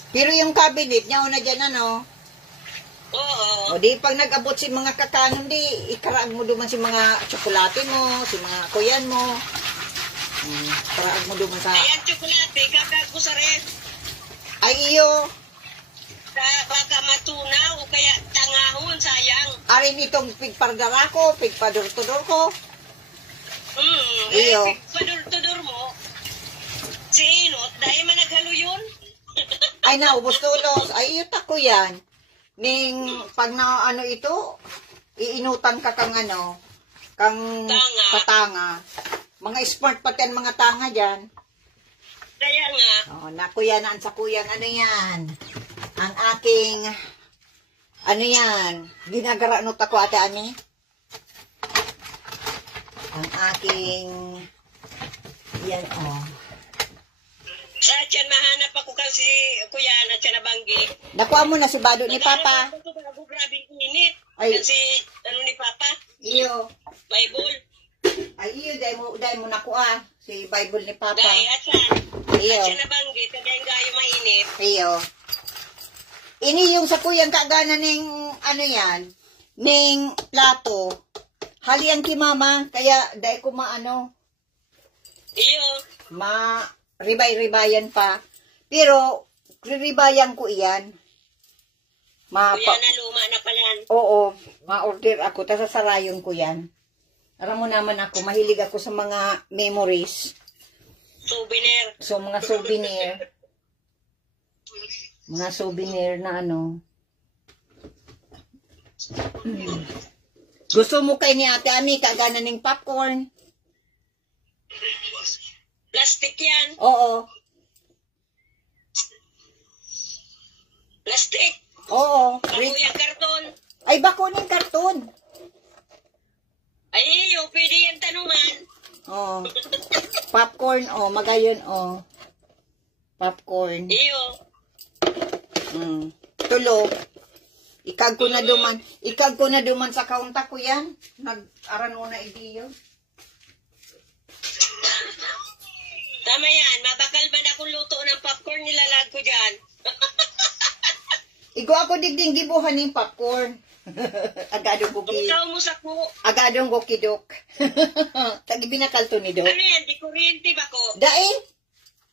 Pero yung cabinet niya, una dyan ano. Oo. O di pag nag-abot si mga kakanon, di ikaraag mo duman si mga tsokolate mo, si mga kuyan mo. Ikaraag mo duman sa... Ayan, tsokolate, kakag ko sa ref. Ay, iyo. Baka matunaw o kaya tangahon, sayang. Arin itong pigpardara ko, pigpador-tudor ko. Iyo. Pador-tudor mo. Si Inot, dahil man naghalo yun. Ay, naubos tulos. Ay, iyo tako yan. Ning, pag na ano ito, iinutan ka kang ano, kang Tanga. katanga. Mga smart pati ang mga tanga dyan. Kaya nga. Naku yan, sa kuyan, ano yan? Ang aking, ano yan? Ginagarano tako, Ate Ani? Ang aking, yan, Sa tiyan, mahanap ako kasi kuya na tiyan nabanggi. Nakuha mo na si Bado ni Papa. Ako grabing init. Ay. Kasi, ni Papa, Iyo. Bible. Ay, iyo, dahil mo nakuha. Si Bible ni Papa. Dahil, at saan? Iyo. At siya nabanggi, kagayang gayo mainit. Iyo. Ini yung sa kuyang kagana ng, ano yan, ng plato. Halian ki Mama, kaya dahil ko maano, Iyo. ribay-ribayan pa. Pero, riribayan ko iyan. Kuya na luma na palan. Oo, ma-order ako, tapos sasarayon ko yan. Alam mo naman ako, mahilig ako sa mga memories. Souvenir. So, mga souvenir. Mga souvenir na ano. Gusto mo kay ni Ate Ami, kagana ng popcorn? Plastic yan. Oo. Plastic. Oo. Kuyang karton. Ay, bako ng karton. Ay, iyo, pwede yan tanungan. Oo. Popcorn, magayon, popcorn. Iyo. Tulo. Ikag ko na duman sa kaunta ko yan. Nag-arano na idiyo. Tama yan. Mabakal ba na kung luto ng popcorn nilalag ko dyan? Igo ako digding gibuhan ng popcorn. Agadong guki. Ikaw mo sa ko. Agadong gukidok. Tagi binakal to ni Dok. Ano yan? Di kuryente ba ko? Dahil,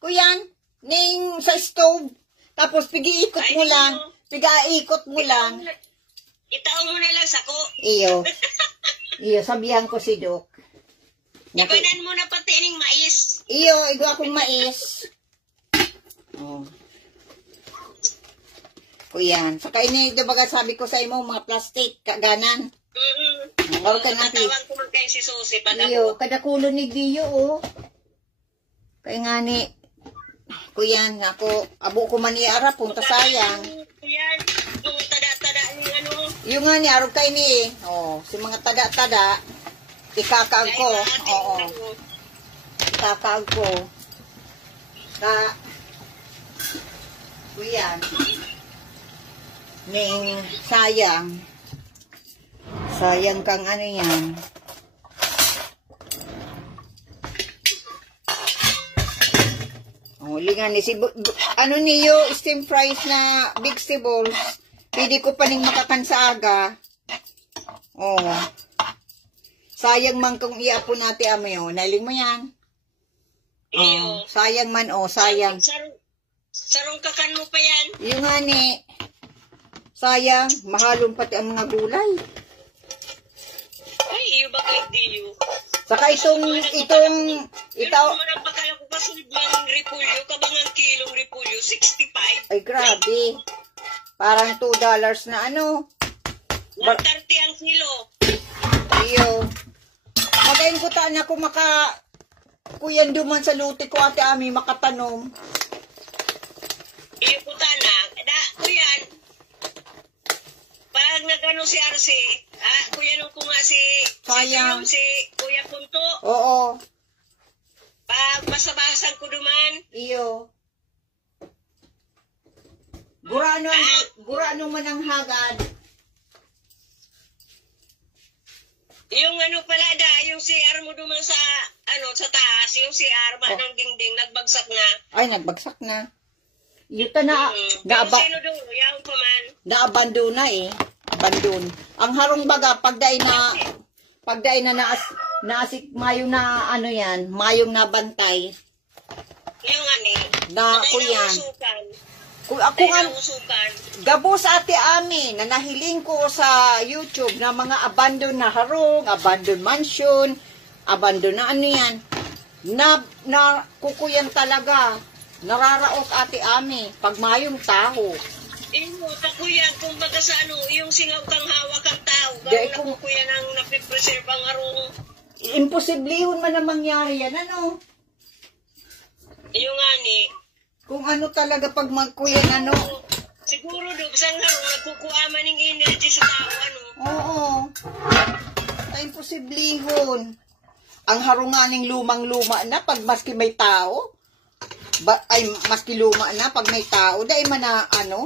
kuyan, ning sa stove. Tapos pigiikot Ay, mo hindi lang. mo. Pigaikot mo lang. Itaon mo na lang sa ko. Iyo, sabihan ko si Dok. Ibanan mo na pati ng mais. Iyo, igo akong mais. Kuyan. Saka ini, diba sabi ko sa imo, mga plastic, kaganan. Huwag ka na, Tatawag ko man kayo si Susi. Iyo, kadakulo ni Dio, Kaya nga ni, kuyan, ako, abo ko man iara, punta sayang. Yan, yung tada-tada yung ano. Yung nga ni, arog kayo ni, si mga tada-tada, ikakaag ko, ikakaag ko. Kuyan, ning sayang kang ano yan. Lingan ni ano niyo, steam fries na vegetables. Pwede ko pa ning makakansa aga. Sayang man kung iapo natin amayo. Naling mo yan. Sayang man, sayang. Sarong kakan mo pa yan. Yung nga ni, Sayang, mahalong pati ang mga gulay. Ay, iyo ba kay Dio? Saka itong, Yun itaw, naman ang pagkala ko kasunod ng repulyo, kabangang kilong repulyo, 65. ay grabe. Parang $2 na ano. 130 ang kilo. Iyo. Magayon ko taan ako kuyan duman sa luti ko ate Ami makatanom. Iyo po tanang. Kuyan, pag nagano si RC, kuya ko nga Sayang. si Kuya Punto, Oo. pag basabasan ko duman, Iyo. Gurano man ang hagad. yung ano pala yung CR mo duman sa taas, yung CR ng dingding nagbagsak na. Ay, nagbagsak na. Yuta na, Sino doon? Yung paman. naabandon na eh. Abandon. Ang harong baga, pagdaay na naasik, mayong na ano yan, mayong nabantay. Yung ano Na kuyan. Ako nga, usukan. gabo sa ate Ami, na nahiling ko sa YouTube na mga abandon na harong, abandon mansion, abandon na ano yan, na kukuyan talaga. Nararaos ate Ami, pag mayong taho. Mo, kakuyan, kumbaga sa yung singaw kang hawak ang tao, Dahil gano'n na kukuyan ang napipreserve ang harong. Imposiblehon man na mangyari yan, ano? Yung ani. Kung ano talaga pag magkuyan, ano? Siguro doon, isang harong, nagkukuaman ng energy sa tao, ano? Oo. Imposiblehon. Ang harunganing lumang-luma na pag maski may tao. Maski luma na pag may tao. Dahil man na, ano?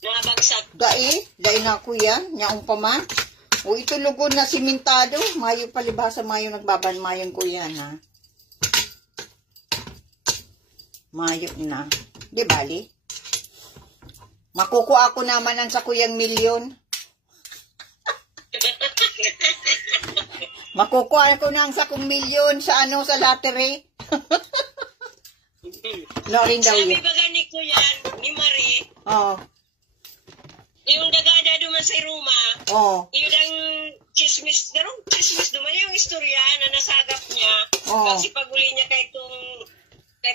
Nabagsak. Dahil na ko yan. Nyaong pa man. O ito lugod na simentado. Mayo palibhasa, mayo nagbaban, mayong ko yan, ha? Mayo na. Di bali? Makukuha ko naman ang sa kuyang milyon. Makukuha ko na ang sakong milyon sa sa lottery. No rin daw Sabi yun. ba gani ko yan, ni Marie, Oo. yung dagada duman sa Roma, Oo. yun ang chismis duman yung istorya na nasagap niya. Oo. Kasi paguli niya kay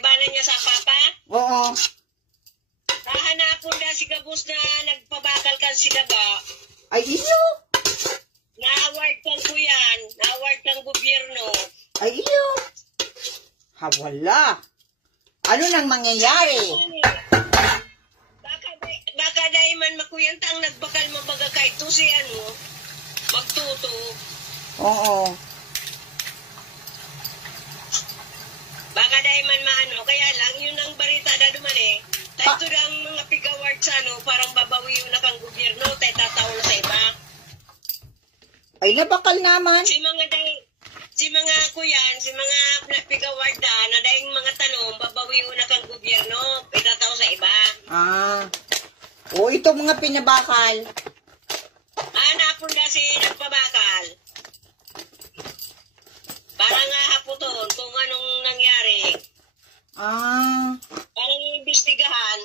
banan niya sa papa, Oo. nahanapon na si Gabos na nagpabakal kan si Daga. Ay, iyo. Na-award kang kuyan, na-award kang gobyerno. Ay, iyo. Wala. Ano nang mangyayari? Baka dahil man makuyantang nagbakal mabaga kay to si magtuto. Oo. Baka dahil man kaya lang yun ang barita na duman eh. Tayo ang mga pig-award sa parang babawi yun na kang gobyerno, tayo tataw na sa iba. Ay, nabakal naman. Si mga kuyan, si mga pig-award na dahil mga tanong, babawi yun na kang gobyerno, itataw sa iba. O ito mga pinabakal. Napon na si nagpabakal. Para nga haputon kung anong nangyari. Parang iimbestigahan.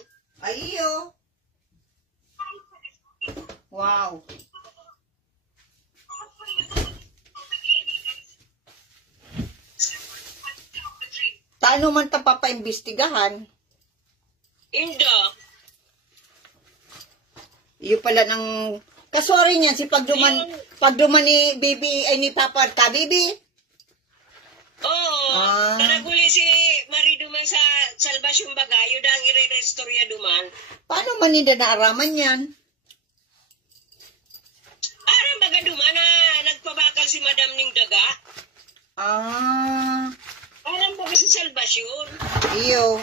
Ay, iyo. Wow. Paano man ta papaimbestigahan? Indo. Iyo pala ng kaswari niyan si pagduman ni Bibi ay ni Papa ka Bibi. Oo. Karaguli si Marie duman sa Salvation Bagayo dang ire-restorya duman. Paano man hindi naaraman yan? Aram baga duman na nagpabakal si Madam ning Daga. Aram baga sa Salvation. Iyo.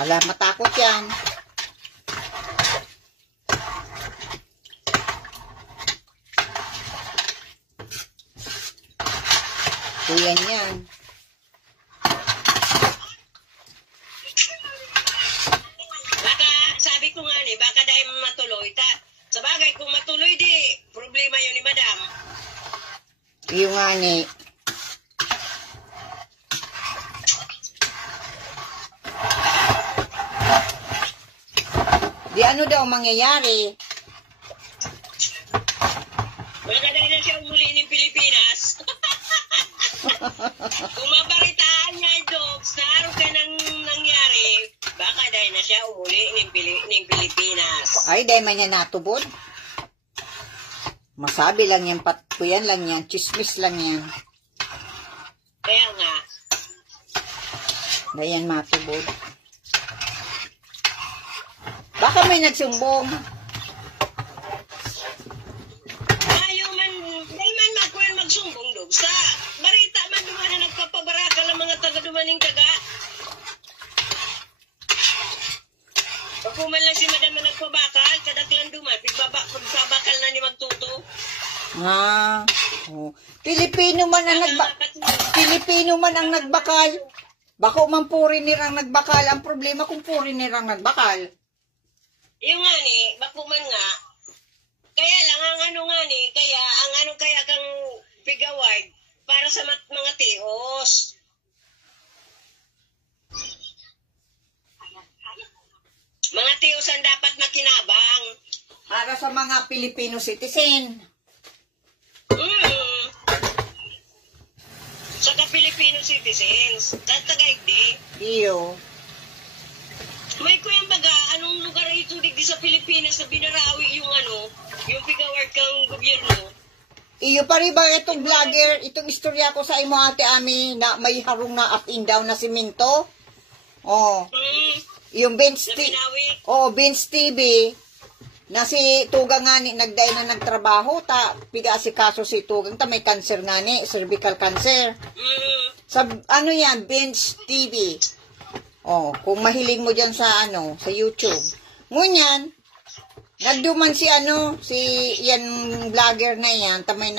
Ala, matakot yan. Kuyan yan. Baka, sabi ko nga baka dahil matuloy. Sa bagay, kung matuloy problema yun ni Madam. Iyo nga ni. Di ano daw mangyayari? Baka dahil na siya umuli ng Pilipinas. Kung mabaritaan niya, Dogs, na araw ka nang nangyari, baka dahil na siya umuli ng Pilipinas. Ay, dahil man yan natubod. Masabi lang yan, patpuyan lang yan, chismis lang yan. Kaya nga. Dahil yan matubod. Baka may nagsumbong. Dahil man magkuhan magsumbong, Dogs. Sa barita man duman na nagpapabarakal ang mga taga-dumaning taga. Pagkuman lang si Madam na nagpabakal, kadaklan duman, pagbabakal na ni Magtuto. Oh. Pilipino man ang nagbakal. Bako man foreigner ang nagbakal. Ang problema kung foreigner ang nagbakal. Yung nga ni, bako man nga. Kaya lang ang ano nga ni, kaya kang pigaward para sa mga tios. Mga tios ang dapat makinabang. Para sa mga Filipino citizen. Sa Filipino citizens, tatagaydi. Iyo. May kuyang baga, anong lugar ito digdi sa Pilipinas na binarawi yung pigaward kang gobyerno? Iyo pa rin ba itong vlogger, itong istorya ko sa imo ate Ami na may harong na up and down na simento? Oh. Yung Vince TV. Oh, Vince TV. Na si Tugang nga ni nagday na nagtrabaho ta piga si kaso si Tugang ta may cancer nga ni, cervical cancer. Sa ano yan, Vince TV. Oh, kung mahiling mo diyan sa sa YouTube. Ngunyan, nagduman si yan vlogger na yan, ta may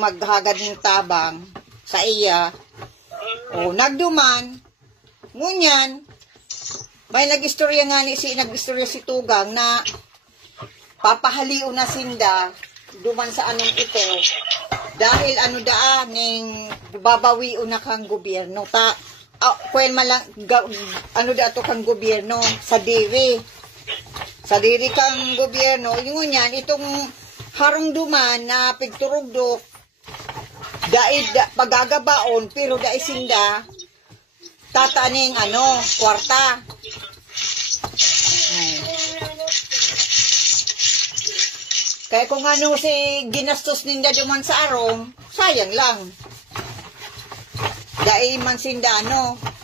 maghagad ng tabang sa iya. Oh, nagduman. Ngunyan, may nag-istorya nga nag-istorya si Tugang na papahaliw na sinda duman sa ito dahil ning babawiu na kang gobyerno ta kwen malang to kang gobyerno sa diri kang gobyerno yung yan itong harong duman na pigturugdok pagagabaon pero dai sinda tataning kwarta. Kaya kung si ginastos ninda duman sa arong, sayang lang. Dai man sinda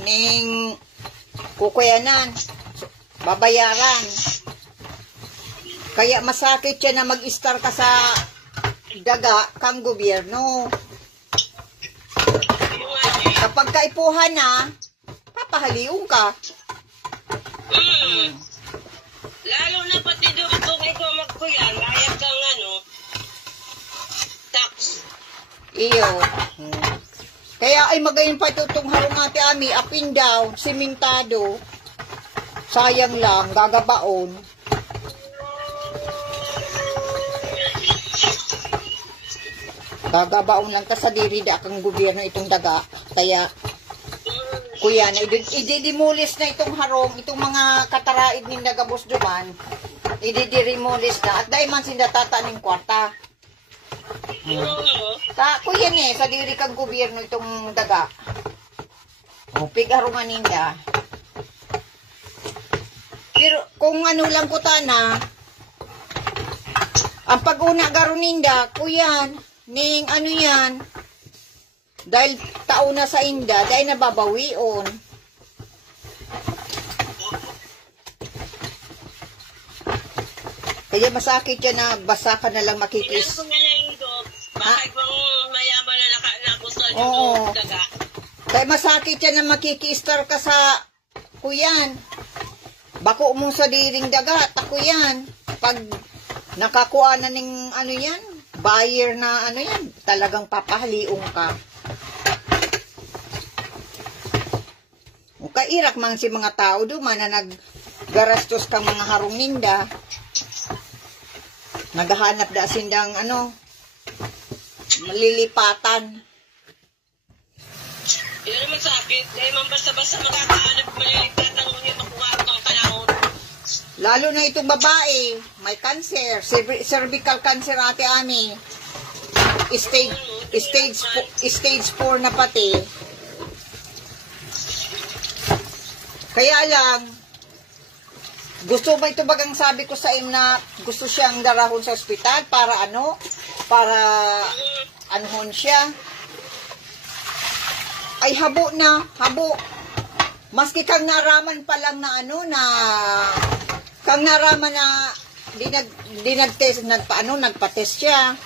ning kukuyanan, babayaran. Kaya masakit siya na mag-star ka sa daga kang gobyerno. Kapag kaipuhan na, papahaliw ka. Lalo na pati doon kung ikaw magkuyan, bayad kang tax. Iyo. Kaya ay magayon pa itong harong ate Ami, up and down, simentado. Sayang lang, gagabaon. Gagabaon lang ta sa diri da kang gobyerno itong daga. Kaya kuya na ididimulis na itong harong, itong mga kataraid ning nagabos duman. Ididimulis na at dahil man sinda tataning kwarta. Kuya ni sa diri kang gobyerno itong daga. O pigarungan ninda. Pero kung lang ko tana, ang pag-una garon ninda, kuyan, ning yan, dahil tao na sa inda, dahil nababawion. Kaya masakit yan na basa ka na lang makikis. Bakit bang mayaman na nagustuhan yung daga? Kaya masakit yan na makikistar ka sa kuyan. Bako mo sa diring daga, takuyan. Pag nakakuha na ng yan, buyer na yan, talagang papahaliong ka. Kairak man si mga tao duman na naggarastos kang mga harong ninda. Naghahanap da sindang malilipatan. Yun naman sakit. Dahil man basta-basta makakahanap malilipatan mo yung makuha ang Lalo na itong babae, may cancer, cervical cancer ate Ami. Stage 4 na pati. Kaya lang, gusto ba ito bagang sabi ko sa im na gusto siyang darahon sa ospital para ano? Para anuhon siya. Ay habo na, habo. Maski kang naraman pa lang na ano na kang naraman na nagtest nagpa-test siya.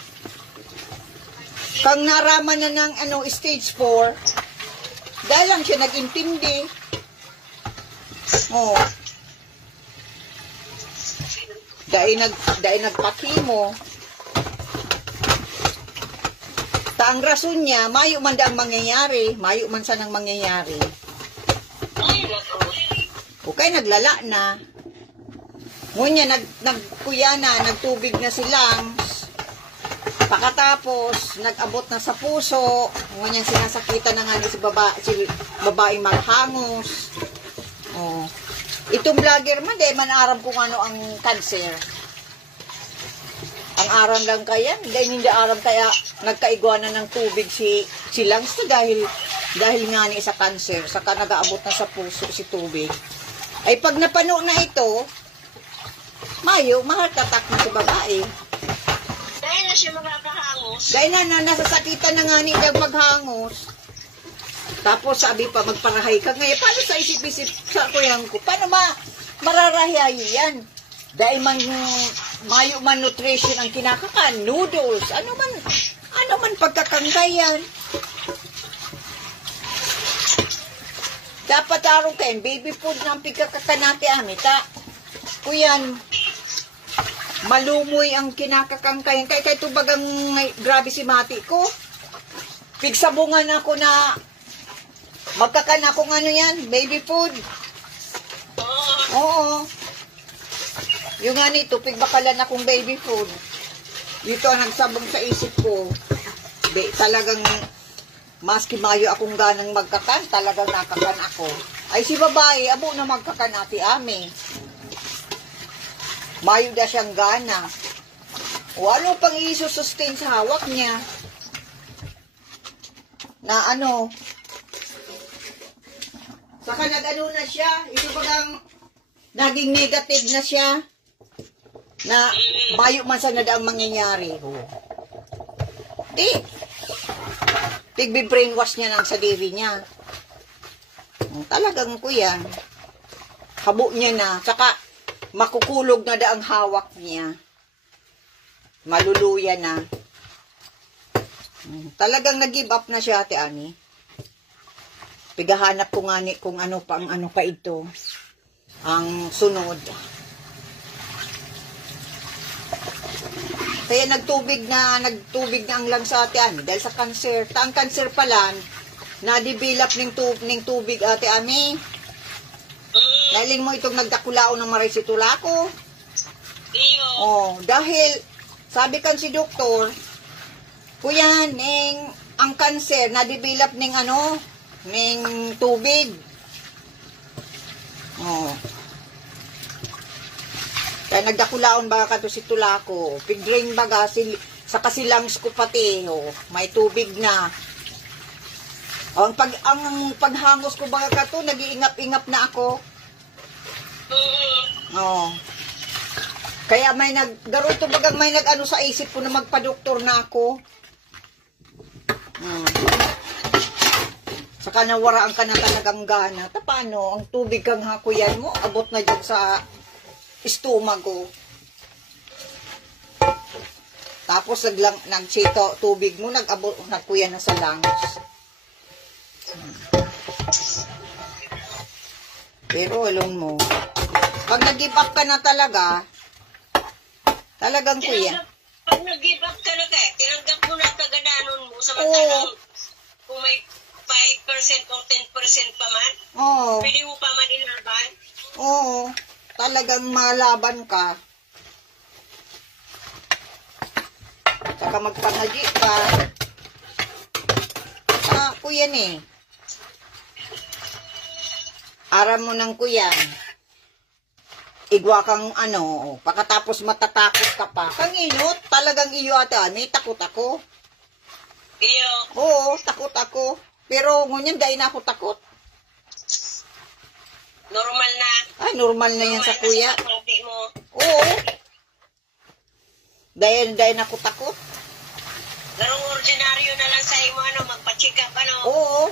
Kang naraman na ng ano stage 4 dahil lang siya nag-intindi. Oh. Dahil nagpakimo. Ta ang rason niya, mayo man daang mangyayari, mayo man sanang mangyayari. Okay, naglala na. Ngunya, nagkuya na, nagtubig na silang. Pakatapos, nag-abot na sa puso. Ngunya, sinasakitan na nga si babaeng maghangos. Oh. Itong vlogger man, di man aram kung ano ang cancer. Ang aram lang kaya, hindi aram kaya nagkaigwanan ng tubig si Langs dahil nga ni sa cancer, saka nag-aabot na sa puso si tubig. Ay pag napano na ito, mayo, mahal tatak na si babae. Dahil na siya magkakahangos. Dahil na nasasakitan na nga ni maghangos. Tapos sabi pa, magparahay ka ngayon. Paano sa isip-isip sa kuyang ko? Paano mararahay yan? Dahil mayo man nutrition ang kinakakan, noodles, ano man pagkakanggayan. Dapat arong kayo, baby food ng pagkakakanati amita. Kuyan, malumoy ang kinakakangkayan. Kaya ito bagang grabe si mati ko. Pigsabungan ako na magkakan akong ano yan, baby food. Oo. Yung nga nito, pigbakalan akong baby food. Dito ang nagsabong sa isip ko. Talagang, maski mayo akong ganang magkakan, talagang nakakan ako. Ay si babae, abo na magkakan ati Ami. Mayo na siyang gana. O ano pang i-sustain sa hawak niya? Na ano, saka nag-ano na siya, ito bagang naging negative na siya, na bayo man sa nadaang mangyayari. Tigbi-brainwash niya lang sa diri niya. Talagang ko yan. Habo niya na, saka makukulog na daang hawak niya. Maluluya na. Talagang nag-give up na siya, Ate Ani. Pigahanap ko nga ni kung ano pa ito. Ang sunod. Kaya nagtubig na ang lungs sa Ate Ami dahil sa cancer. Ang cancer pala, na-develop ng tubig Ate Ami. Daling mo itong nagdakulao ng marisitula ko. Oh, dahil sabi kan si doktor, kuya, ang cancer na-develop ng tubig. Oh. Kaya nagdakulaon ba ka to si tula ko. Pigdrain baga sa kasilangs ko pati. Oh. May tubig na. Oh, ang paghangos ko baga ka to, nag-iingap-ingap na ako. Oh. Kaya may to bagang may nag-ano sa isip ko na magpa-doktor na ako. Saka nawaraan ka na talagang gana. Paano? Ang tubig kang hakuyan mo, abot na dyan sa estomago. Tapos nagsito tubig mo, nag-abot, nagkuyan na sa lungs. Pero alam mo, pag nag-give up ka na talaga, talagang kuya. Pag nag-give up ka na tinanggap mo na tagadanon mo sa matalang kung may 5% o 10% pa man. Oo. Pwede mo pa man ilaban. Oo. Talagang malaban ka. Saka magpangagi ka. Kuyan eh. Aram mo ng kuyan. igwa kang ano, pagkatapos matatakot ka pa. Kang inot, talagang iyo ate Ami, takot ako. Iyo. Oo, takot ako. Pero ngunyan, dahil na ako takot. Normal na. Ay, normal na yan sa kuya. Normal na mo. Oo. Dahil ako takot. Garong ordinaryo na lang sa imo, ano, magpa-check up, ano. Oo.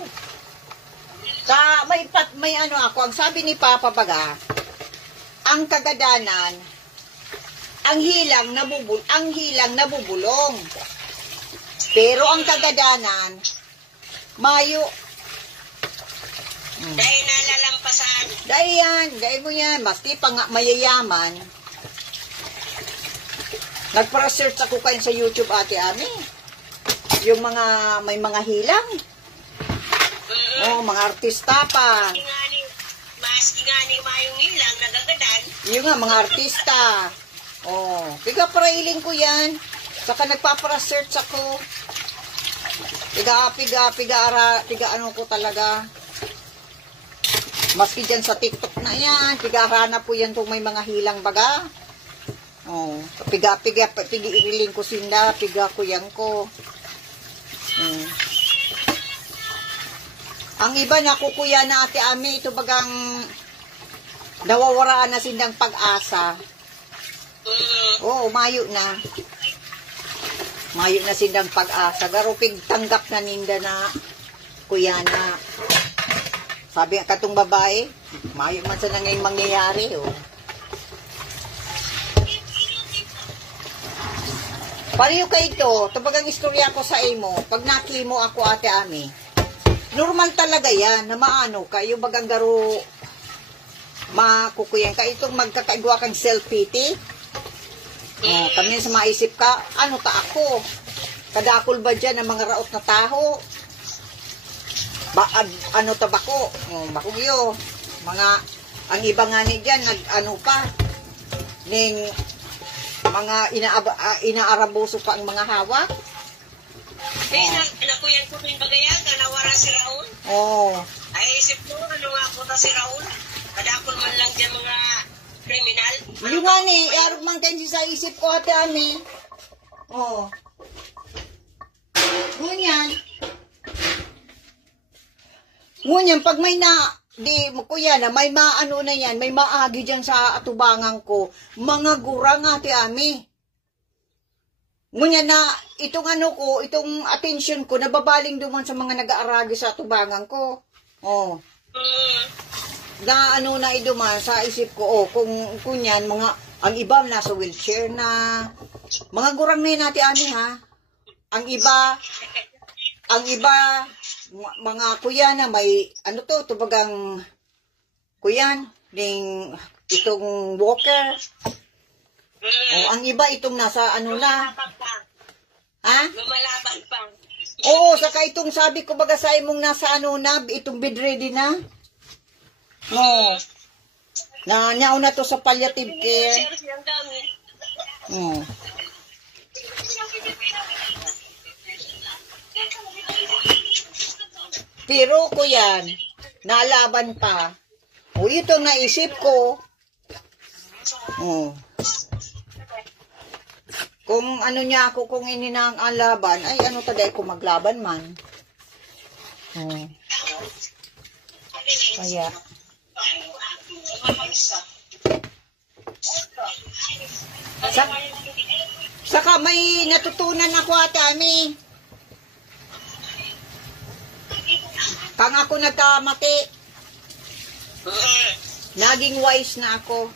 May ano ako, ang sabi ni Papa Baga, ang kagadanan, ang hilang nabubulong. Pero ang kagadanan, mayo. Dahil nalalampasan. Dahil mo yan, maski pa nga mayayaman. Nagpa-research ako kayo sa YouTube, ate Ami. Yung may mga hilang. Oh, mga artista pa. Maski nga ni mayong hilang, nagagadan. Yung nga, mga artista. Oh, piga-prailing ko yan. Saka nagpapa-research ako. Piga ano ko talaga. Maski dyan sa TikTok na yan, piga-harana po yan kung may mga hilang baga. Oh, pigi-iriling ko sinda, piga ko yan ko. Ang iba nakukuya na ate Ami, ito bagang nawawaraan na sindang pag-asa. Oo, mayo na. Mayo na sindang pag-asa. Garupig tanggap na ninda na kuya na. Sabi nga katong babae, mayo man sa nangayong mangyayari. Oh. Pariyo ka ito, tabagang istorya ko sa imo, pag nakimo ako ate Ami, normal talaga yan, na maano ka, yung bagang garo, makukuyan ka, itong magkakaigwa kang self-pity, kami sa maisip ka, ano ta ako, kadakol ba dyan ang mga raot na taho, ano ta bako, bakugyo, ang iba nga ni dyan, ano pa, ning, mga inaaraboso pa ang mga hawak. Nakuyan ko yung bagayan, nawara si Raul. Oo. Ay, isip mo, ano nga po na si Raul? Kadakol man lang dyan mga kriminal. Yung nga ni, arap man kayo sa isip ko ate Ami. Oo. Ngunyan, pag may kuya na, may maano na yan, may maagi dyan sa atubangan ko, mga gurang ate Ami. Ngunyan na, itong attention ko, nababaling duman sa mga nag-aaragi sa atubangan ko. Oh. Na na iduman sa isip ko, kung yan, ang iba nasa wheelchair na, mga gurang na yun ate Ami ha. Ang iba, mga kuya na may tubagang kuyan ding itong walker. Ang iba itong nasa na. Ha? Lumalaban pa. Oo, saka itong sabi ko baga sa imong nasa na, itong bedready na. Na nyaw na to sa palliative care. Pero ko yan, nalaban pa. Ito naisip ko. Kung ano niya ako, kung ininang ang laban, ay ano taday ko maglaban man. Kaya. Saka may natutunan ako ate Ami. Kang ako nagkamati, naging wise na ako.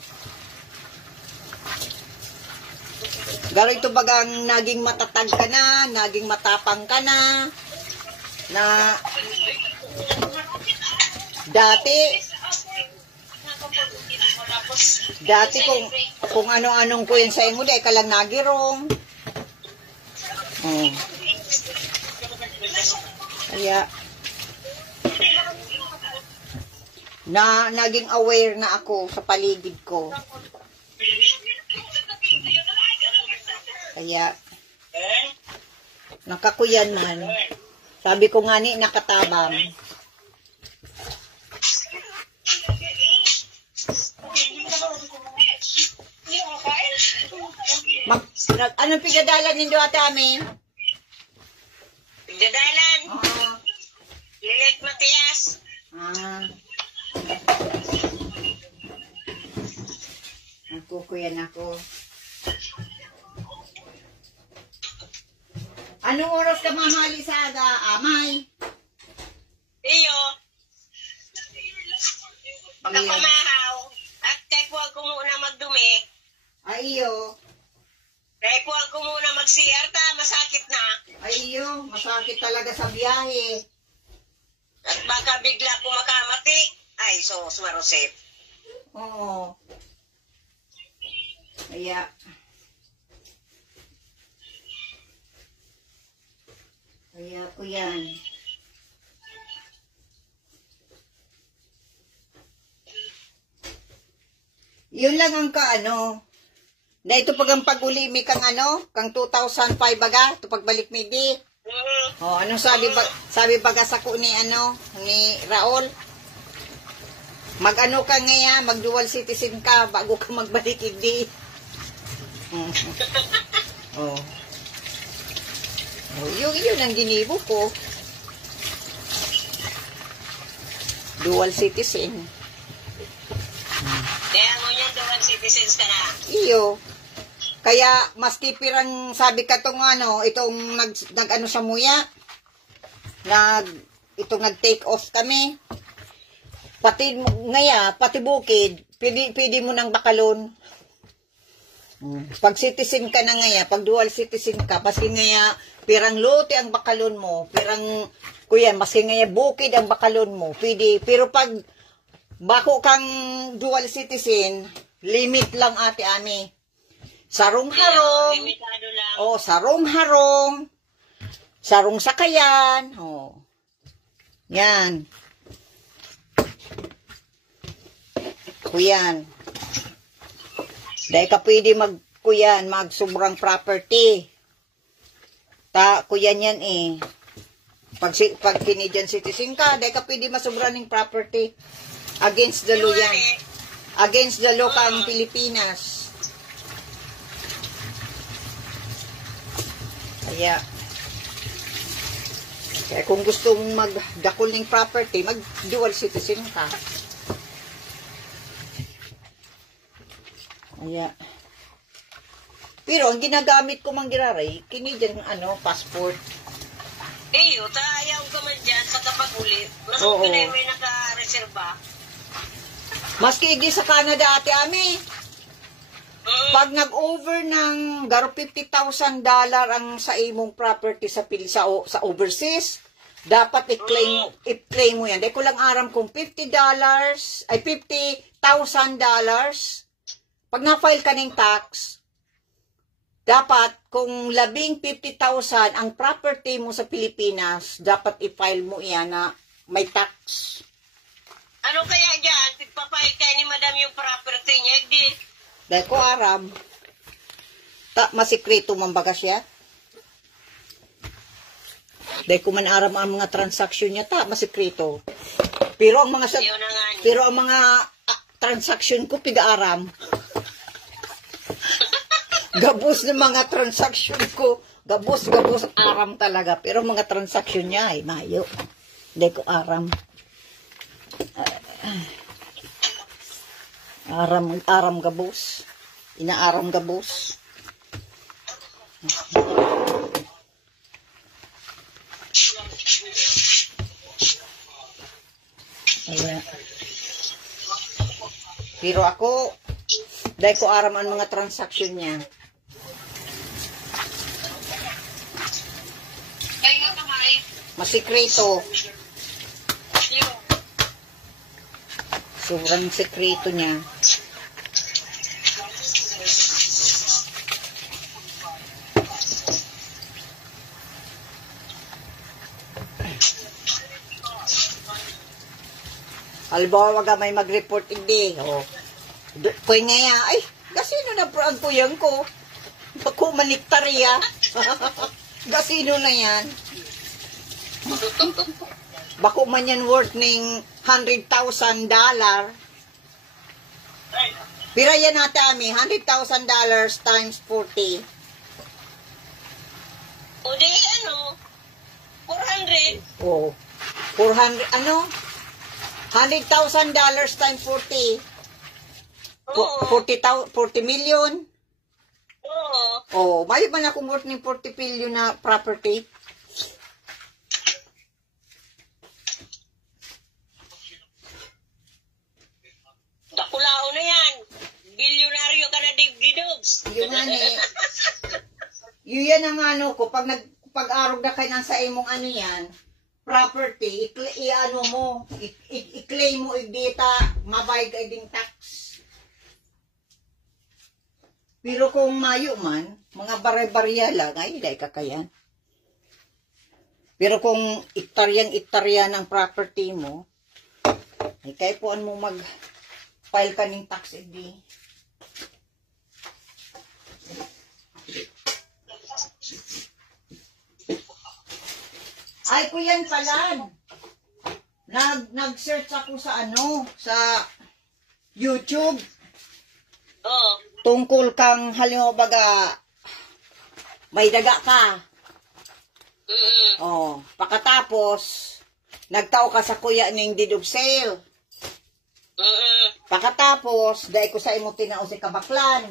Garo ito bagang naging matatag ka na, naging matapang ka na dati kung ano-anong ko yun sa imo, dahil ka lang nagirong. Kaya, naging aware na ako sa paligid ko. Kaya, nakakuyan man. Sabi ko nga ni, nakatabang. Anong pigadalan nindo ate amin? Dadalan. Oo. Lilit Matias. Nagkukuyan ako. Anong oras ka mamali sa amay? Iyo. Pagkapamahaw. At kay po ako muna magdumi. Iyo. Kay po ako muna mag-CR ta. Masakit na. Iyo. Masakit talaga sa biyahe. At baka bigla ko makamati. Ay, sos, marosip. Oo. Kaya. Kaya ko yan. Yun lang ang na ito pag ang pag-uli mi kang kang 2005 baga, ito pagbalik mi di. Oh, anong sabi baga sa ko ni ni Raul? Mag-ano ka ngayon, mag-dual citizen ka bago ka magbalik di. Oh. Oh, yun ang ginibo ko. Dual citizen. Kaya mo yan, dual citizens ka na. Iyo. Kaya maski pirang sabi ka tong itong nag sa muya. Itong nag-take off kami. Pati pati bukid, pwede mo nang bakalon. Pag citizen ka na pag dual citizen ka, maski pirang lote ang bakalon mo, pirang maski bukid ang bakalon mo, pwede. Pero pag bako kang dual citizen, limit lang ate ami. Sarong-harong. Limitado lang. Oh, sarong-harong. Sarong sakayan. Oh. Yan. Kuyan. Dahil ka pwede mag sobrang property. Kuyan yan eh. Pag Canadian citizen ka, dahil ka pwede masobran ng property. Against the law yan. Against the law ka ang Pilipinas. Kaya kung gusto mong magdakol ng property, mag-dual citizen ka. Kaya. Pero ang ginagamit ko manggiraray, Canadian passport. Iyo, ayaw ka man dyan sa kapag-uli. Mas Oo. okay na may naka-reserva. Maski di sa Canada ate ami. Pag nag-over ng garo $50,000 ang sa imong property sa overseas, dapat i-claim mo yan. Dahil ko lang aram kung $50,000, pag na-file ka ng tax, dapat kung 50,000 ang property mo sa Pilipinas, dapat i-file mo yan na may tax. Ano kaya dyan? Pagpapahid kayo ni madam yung property niya, di? Dahil ko aram. Masikreto man baga siya. Dahil ko man aram ang mga transaksyon niya, masikreto. Pero ang mga transaksyon ko, piga-aram. Gabos ng mga transaksyon ko. Gabos aram talaga. Pero mga transaksyon niya ay mayo. Dahil ko aram. Aram gabos. Inaaram gabos. Ayan. Pero ako, dahil ko aram ang mga transaksyon niya. Masikreto. Sobrang sekreto niya. Halimbawa, wag may mag-report hindi. Koy nga ay, gasino na ang kuyang ko? Bako maniktarya. Gasino na yan? Bako man yan worth ng $100,000. Pira yan natin ami, $100,000 times 40. O di, 400. Oh, 400, $100,000 times 40. Oo. 40 million. Oo. Oh, may man akong worth ng 40 billion na property. Dakulao na yan. Bilyonaryo ka na, Dave Gidogs. Yun nga ni. Yun yan ang ko, pag-arog na kayo ng sa imong yan, property, i-claim mo, i-data, mabayad ka ding tax. Pero kung mayo man, mga bare-barya lang, ay, hindi kakayan. Pero kung iktaryan ng property mo, ay kaya poan mo mag-file ka ng tax, edi. Ay, kuyan pala. Nag-search ako sa YouTube. Oo. Tungkol kang halimbawa baga may daga ka. Oh, pakatapos nagtao ka sa kuya ning deed of sale. Pakatapos dai ko sa imo tinao si kabaklan.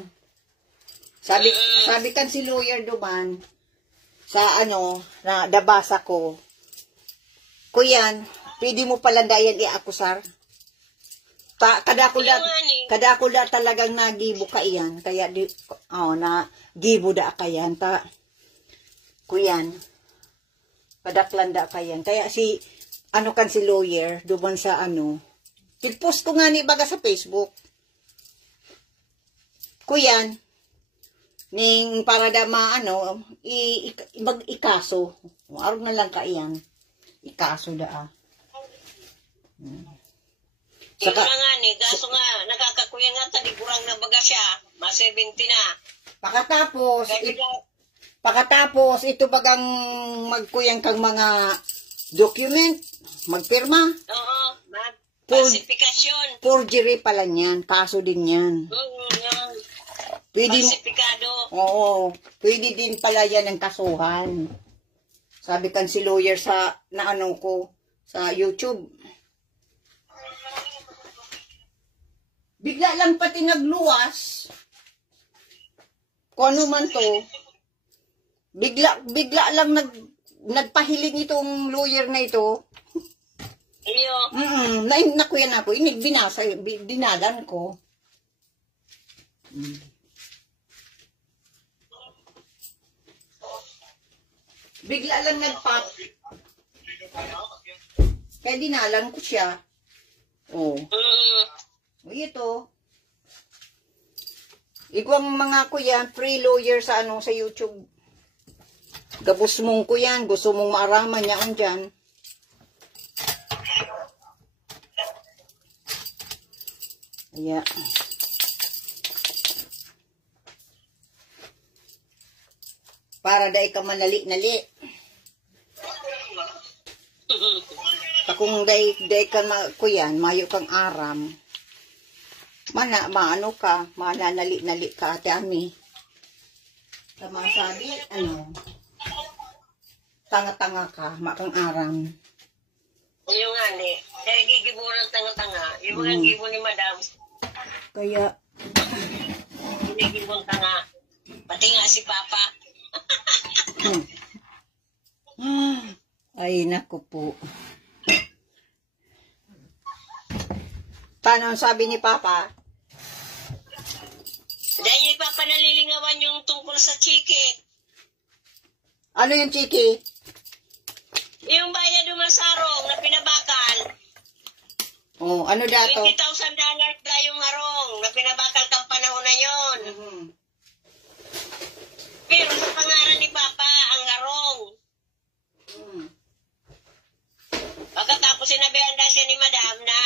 Sabi kan si lawyer duman sa na dabasa ko. Kuyan, pwede mo palandayan i-akusar. Kada ko da talagang nagibo ka iyan. Kaya nagibo da ka yan. Kuyan, kadaklan da ka yan. Kaya si lawyer, duman sa i-post ko nga ni baga sa Facebook. Kuyan, ning para da ikaso. Arog na lang ka iyan. Ikaso da Saka, nga ni, kaso nga, nakakakuya nga, taliburang na baga siya, mas 70 na. Pakatapos, ito bagang magkuyang kang mga document, magpirma. Oo, falsifikasyon. Forgery pala niyan, kaso din yan. Falsifikado. Oo, pwede din pala yan ang kasuhan. Sabi kan si lawyer sa, sa YouTube. Bigla lang pati nagluwas. Kung ano man to, bigla lang nagpahiling itong lawyer na ito. Iyo. Nakuyan ako, binasa, dinalan ko. Bigla lang nagpap. Kaya dinalan ko siya. Oh. Ito. Igwang mga kuya, free lawyer sa sa YouTube. Gabos mong kuyan, gusto mong maaraman niya ang dyan. Kaya. Para dahi ka manali-nali. Kung dahi ka kuyan, mayo kang aram. Maano ka, mananali-nali ka, ate Ami. Tama sabi, tanga-tanga ka, makang aram. Yung nga ni, kaya gigibo ng tanga-tanga, yung mga gibo ni Madam. Kaya, ginigibong tanga, pati nga si Papa. Ay, naku po. Paano ang sabi ni Papa? Dahil ni Papa nalilingawan yung tungkol sa chiki. Ano yung chiki? Yung bayad umasarong na pinabakal. Oh, ano dato? $20,000 na yung harong na pinabakal kang panahon na yon. Pero sa pangalan ni Papa, ang harong. Pagkatapos sinabihan na siya ni Madam na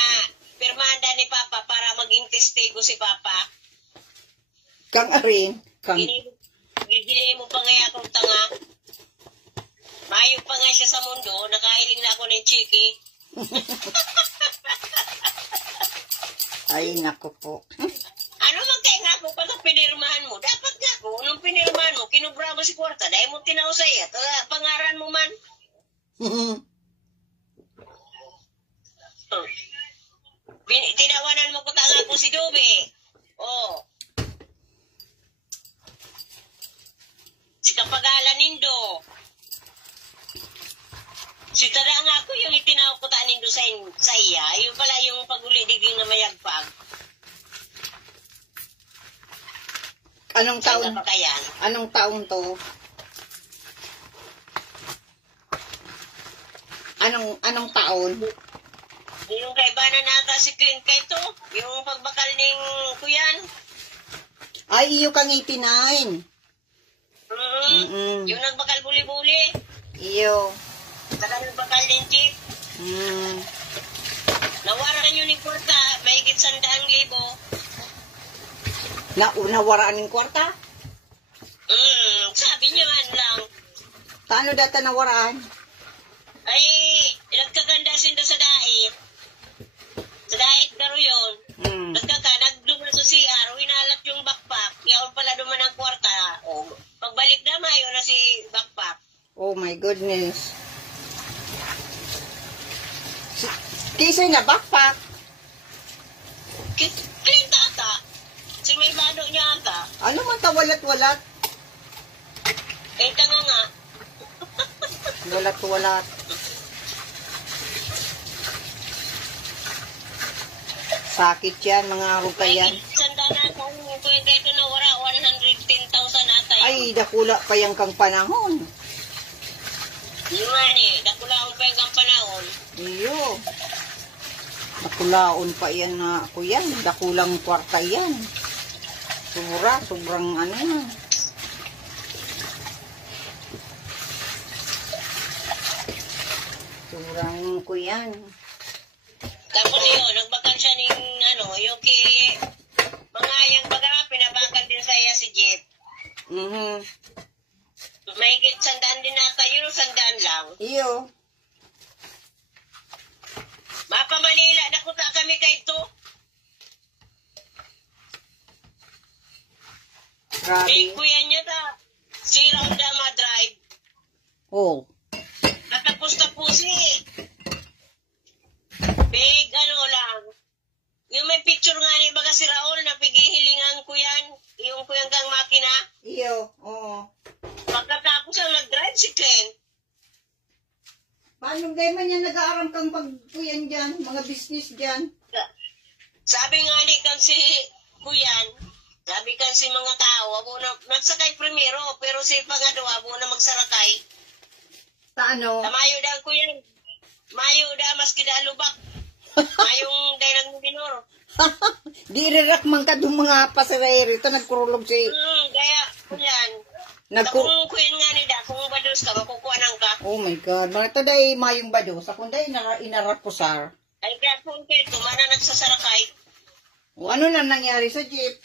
pirmanda ni Papa para maging testigo si Papa. Kang aring. Gigili mo pa nga akong tanga. Mayo pa nga siya sa mundo, nakahiling na ako ng chiki. Ay, naku po. Ano man kaya nga ako pag pinirmahan mo? Dapat nga ako ko, nung pinirman mo, kinubra mo si kwarta, dahil mo tinaw sa iya, pangaran mo man. Tinawanan mo ko tanga ko si Dube. Oh. Si Kapagalan Nindo. Si tada nga ako yung itinaw ko ta nindo sa iya. Yung pala yung paguli-diging na mayagpag. Anong taon? Ano pa kaya? Anong taon to? Anong taon? Yung kaibanan nata si Clint kay to. Yung pagbakal ning kuyan. Ay, iyo kang 89. Yung nagbakal buli-buli. Iyo. Saka nagbakal din jeep. Nawaran yun ni Kwarta. Mahigit 100,000. Nawaraan ng kwarta? Sabi niya man lang. Paano data nawaraan? Ay, nagkaganda sinda sa dait. Sa dait daro yun. Nagduma sa CR, winalat yung backpack. Yaon pala duman ang kwarta. O, pagbalik na mayo na si backpack. Oh my goodness. Kisay na backpack. Clint ata. Si may bado niya ata. Ano man tawalat-walat? Eh, tanga nga. Walat-walat. Sakit yan, mga rupa yan. Sanda na kung ito na wala, 110,000 ata yun. Ay, dakula pa yung kang panahon. Yung nga ni, dakulaon pa yung panahon. Iyo. Dakulaon pa yan na ako yan. Dakulang kwarta yan. Sobrang ano yan. Sobrang ko yan. Tapos yun, nagbakal siya ng yung mga yung baga, pinabakal din sa iya si Jeep. Mahigit 100 din nata yun, 100 lang. Iyo. Mapa Manila, nakuta kami kay ito. Grabe. Eh, kuya niya ta, si Raudama Drive. Oh. Natapos-tapusi. Big lang. Yung may picture nga ni baga si Raul na pigihilingan ko yan. Yung kuyang kang makina. Iyo. Oo. Pagkatapos ang nag-drive si Clint. Paano gaya man yan nag-aaram kang pagpuyan dyan? Mga business dyan? Sabi nga ni kan si Kuyan, sabi kan si mga tao, abo na, nagsakay primero, pero si pangadwa, abo na magsarakay. Paano? Tamayo da Kuyan. Mayo da maski da lubak. Mayong dahil ng minor. Di rirak man ka dung mga pasahero. Ito nagkurulog si... Kaya, Kuyan. Kung Kuyan nga ni da, kung bados ka, makukuhanan ka. Oh my God. Mga ito dahi mayong bados. Ako dahi inarapusar. Ay, kaya kung kayo, mana nagsasarakay. O ano na nangyari sa jeep?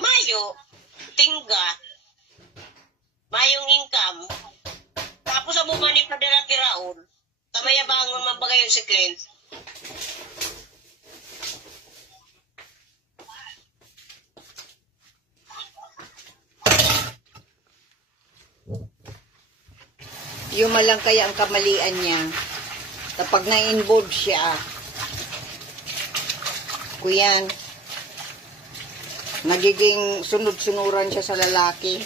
Mayo, tingga, mayong income. Tapos ang bumani pa dala kay Raul. Tamaya ba ang mabagayon si Clint? Yung malang kaya ang kamalian niya. Kapag na-involve siya, kuyan, nagiging sunod-sunuran siya sa lalaki.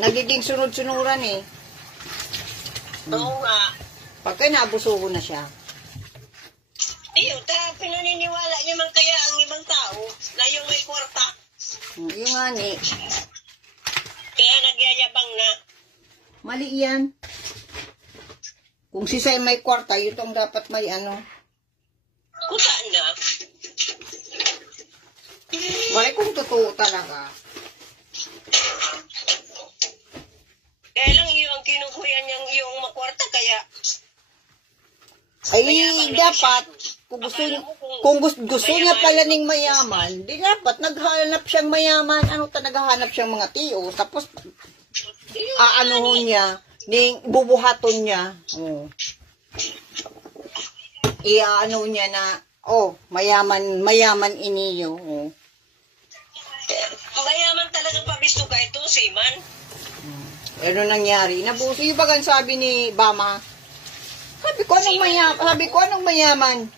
Nagiging sunod-sunuran eh. Oo nga. Pagka naabusuho na siya. Iyo, pinaniniwala niya man kaya ang ibang tao na yung may kwarta. Yung nga ni. Kaya nagyayabang na. Mali yan. Kung si Say may kwarta, yun ang dapat may ano. Kung saan na? Wala kung totoo talaga. Kaya lang yung kinukuyan niyang yung makwarta kaya... Ay, dapat, kung gusto niya pala ning mayaman, di dapat naghanap siyang mayaman. Ano ta naghahanap siyang mga tiyo. Tapos, aanuhon niya, bubuhaton niya. Oh. Iaano niya na Oh, mayaman iniyo. Oh. Mayaman talaga pabisto ka ito, Siman. Ano nangyari? Nabuso yung bagang sabi ni Bama. Sabi ko anong mayaman?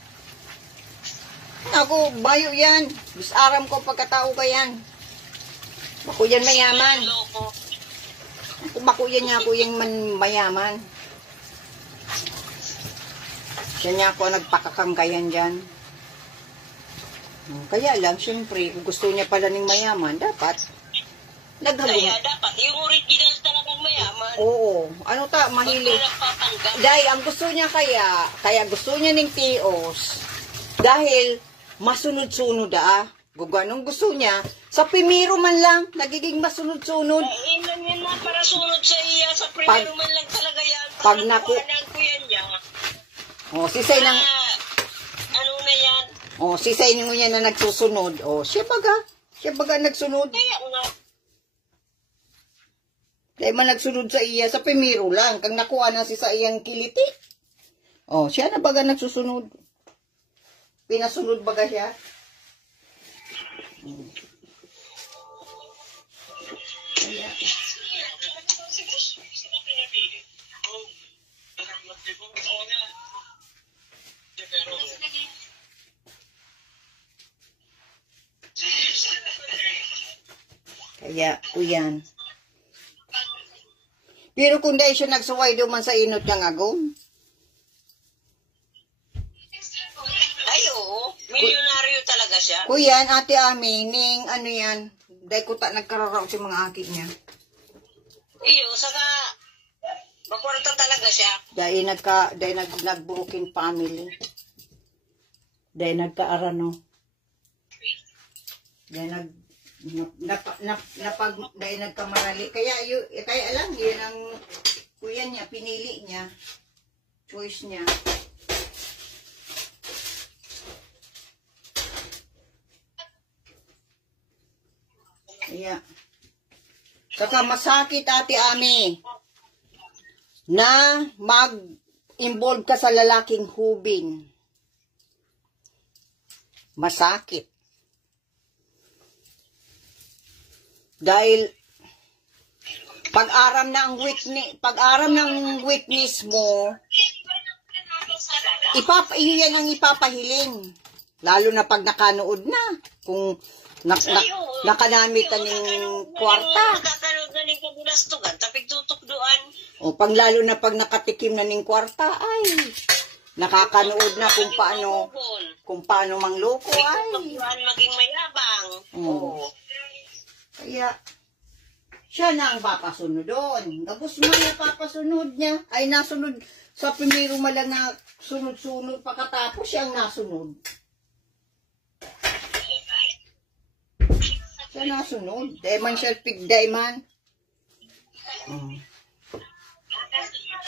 Ako, bayo yan. Bisaram ko pagkatao ka yan. Bako yan mayaman. Bako yan niya ako yung mayaman. Siya niya ako nagpakakangkayan dyan. Kaya lang, syempre, kung gusto niya pala ng mayaman, dapat naghagong. Kaya dapat, yung original talagang mayaman. Oo. Ano mahilig. Dahil ang gusto niya kaya gusto niya ng tios, dahil masunod-sunod Anong gusto niya, sa primero man lang, nagiging masunod-sunod. Ilan yan na para sunod sa iya, sa primero man lang talaga yan. Pag naku... ko yan niya. Oh, sisay ng... ano na yan? Oh, sisay nyo niya na nagsusunod. Oh, siya baga nagsunod. Kaya nga. Kaya man nagsunod sa iya, sa primero lang, kang nakuha na si sa iyang kiliti. Oh, siya na baga nagsusunod. Pinasunod baga siya. Kaya. Kaya, kuyan. Pero kung dahil siya nagsuway duman sa inot ng agong. Ay, oo. Milyonaryo talaga siya. Kuyan, ate Ami, ning ano yan. Dahil ko nagkararaw si mga akit niya. Iyo, saka makwarta talaga siya. Dahil nag-broken family. Dahil nagkaarano. Dahil dahil nagkamarali. Kaya alam, yun ang kuya niya, pinili niya. Choice niya. Kaya, saka masakit ate Ami na mag-involve ka sa lalaking hubin. Masakit. Dahil pag-aram ng witness mo, yan ang ipapahiling. Lalo na pag nakanood na. Kung nakanamit ka ng kwarta. Nakakanood na ng kabulastugan, tapig tutukduan. O lalo na pag nakatikim na ng kwarta, ay nakakanood na kung paano mangloko ay. Maging mayabang. Oo. Kaya, siya na ang papasunod doon. Tapos may papasunod niya, ay nasunod sa primero malang na sunod-sunod, pagkatapos siyang nasunod. Siya nasunod. Dayman siya dayman.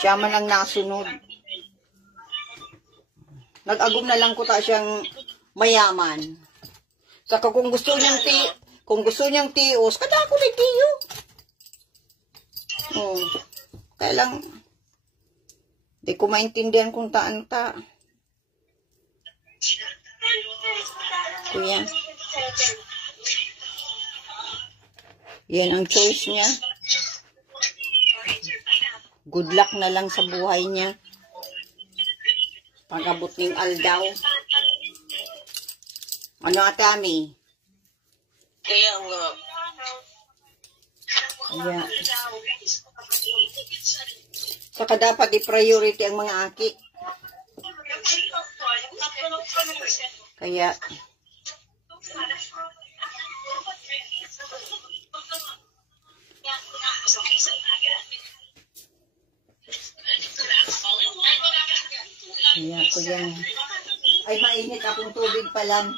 Siya man ang nasunod. Nag-agum na lang ko siyang mayaman. Saka kung gusto niyang tios, kada ako may tiyo. Kaya lang, di ko maintindihan kung taan ta. Kuya. Yan ang choice niya. Good luck na lang sa buhay niya. Pag-abot ng aldaw. Ano ate Ami? Kaya nga. Kaya. Saka dapat i-priority ang mga aki. Kaya. Kaya ko yan. Ay, mainit akong tubig pa lang.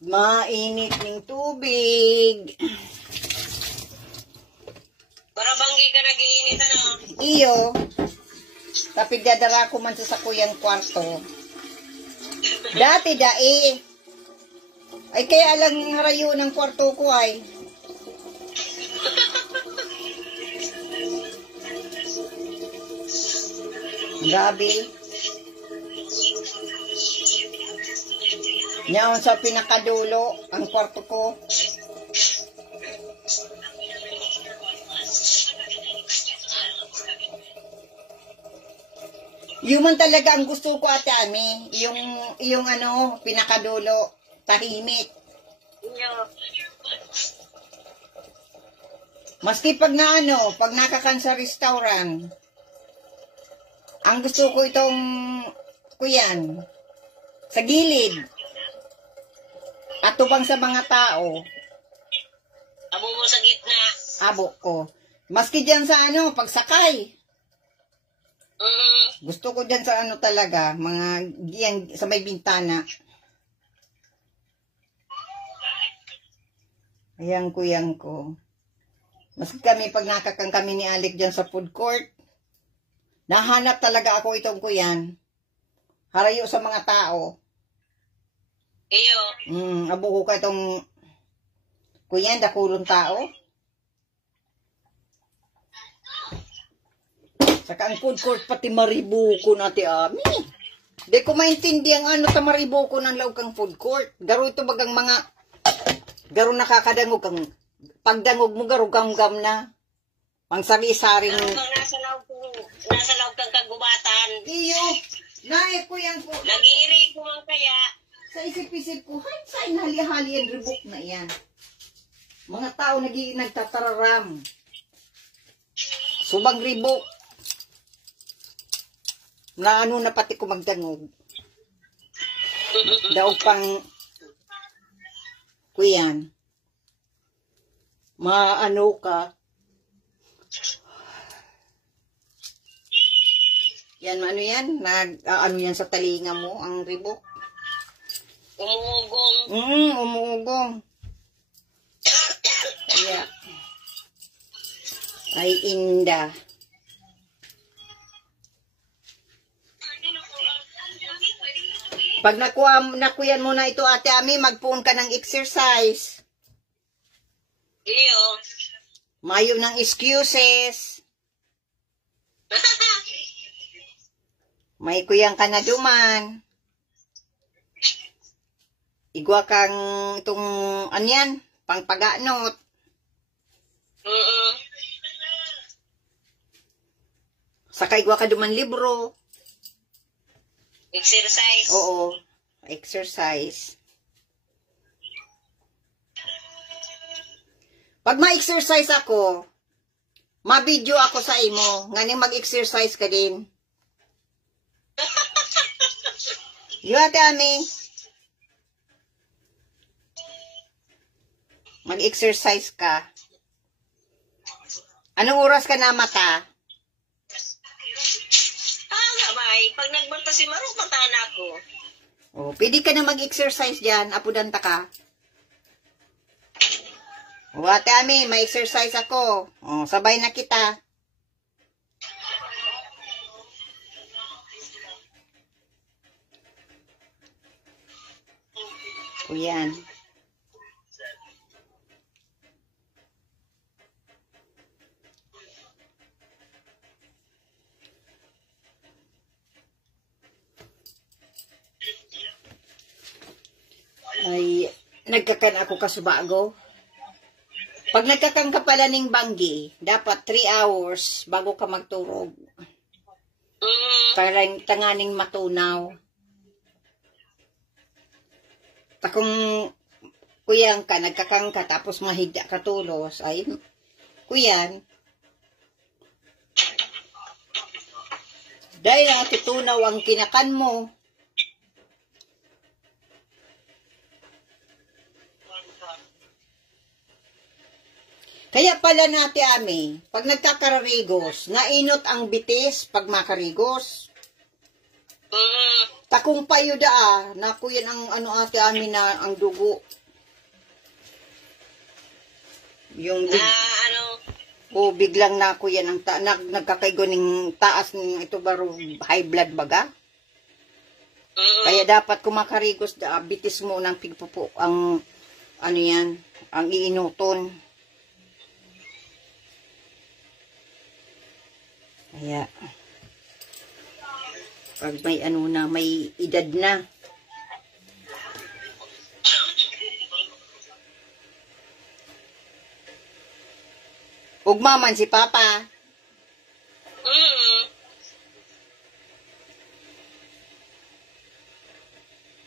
Mainit ng tubig. Barabanggi ka nag-iinit, ano? Iyo. Tapos dadara ko man sa kuyang kwarto. Dati dai. Ay kaya lang harayo ng kwarto ko ay. Grabe. Yan sa pinakadulo, ang kwarto ko. Yung man talaga ang gusto ko, Ate Ami. Yung ano, pinakadulo, tahimik. Maski pag nakakan sa restaurant, ang gusto ko itong, kuyan, sa gilid. At tubang sa mga tao. Abo mo sa gitna. Abo ko. Maski dyan sa pagsakay. Gusto ko dyan sa talaga, mga yan, sa may bintana. Ayan ko. Maski kami, pag nakakang kami ni Alec dyan sa food court, nahanap talaga ako itong kuyan. Harayo sa mga tao. Iyo. Abo ko ka itong kuyan, dakulong tao. Saka ang food court, pati maribuko na, Ate Ami. Di ko maintindihan ta maribuko ng laog kang food court. Garo ito bagang mga, garo nakakadangog kang, pagdangog mo garo gamgam na. Pang sari-saring. Nasa laog kang kagubatan. Iyo, nae ko yan po. Nag-iiri ko man kaya. Sa isip-isip ko, saan hali-hali ang ribok na yan. Mga tao nagtatararam. Subang ribok. Na na pati ko magdangog. Daog pang kuyan. Ka. Yan, yan? Yan sa talinga mo, ang ribok? Umuugong. Umuugong. Yeah. Ay, inda. Pag nakuyan mo na ito, Ate Ami, magpuon ka ng exercise. Iyo. Mayo ng excuses. May kuyang ka na duman. Igwa kang itong, anyan, pangpaganot. Saka igwa ka duman libro. Exercise. Oo, exercise. Pag ma-exercise ako, ma-video ako sa imo, nganing mag-exercise ka din. Yo, Ate Ami. Mag-exercise ka. Anong oras ka na mata? Pag nagbanta si Maro, matana ko. Oh, pwede ka na mag-exercise dyan, apudanta ka. O, Ate Ami, may exercise ako. O, sabay na kita. O, yan. Ay, nagkakan ako kasubago. Pag nagkakan ka pala ng banggi, dapat 3 hours bago ka magturog. Para tanganing matunaw. Kung kuyan ka, nagkakan ka, tapos mahigda ka tulos, ay, kuyan, dahil natutunaw ang kinakan mo, kaya pala Ate Ami, pag nagkakararigos, nainot ang bitis pag makarigos. Takong payo na kuyan ang Ate Ami na ang dugo. Yung biglang na kuyan ang nagkakaigo ng taas ng ito baro high blood baga. Kaya dapat kumakarigos bitis mo ng pigpupo ang yan, ang iinuton. Kaya, pag may may edad na, Ugma man si Papa. Mm.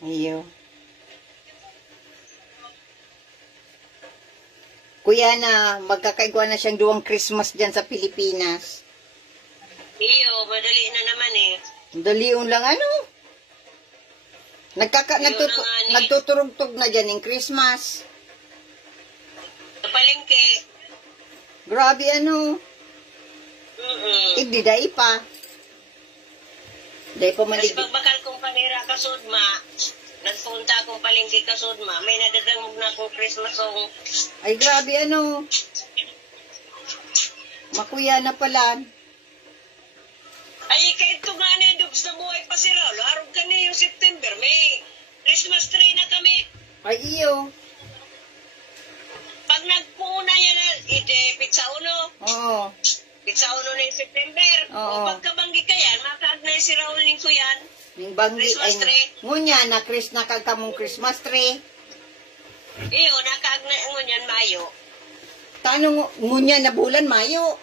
Iyo. Kuya na, magkakaigwa na siyang 2 Christmas dyan sa Pilipinas. Iyo, madali na naman eh. Dalion lang ano? Yun na nga ni. Nagtuturugtog na dyan yung Christmas. Sa palengke. Grabe ano. Mm-mm. Dai pa. Dai pa Tapos malig. pagbakal kong panira kasudma, nagpunta akong palengke kasudma, may nadadangog na akong Christmas song. Ay grabe ano. Makuya na pala. Ay, kahit ito nga na dubs na buhay pa si Raulo, harap ka na yung September, may Christmas tree na kami. Ay iyo. Pag nagpuna yan na, pizza uno. Oo. Pizza uno na yung September. Oo. O pagkabanggi ka yan, makaagnay si Raul ko yan. Yung banggi Christmas ay tree. ngunya na kagkamong Christmas tree. Iyo, nakaagnay ang yan, Mayo. Tanong ngunya na bulan Mayo.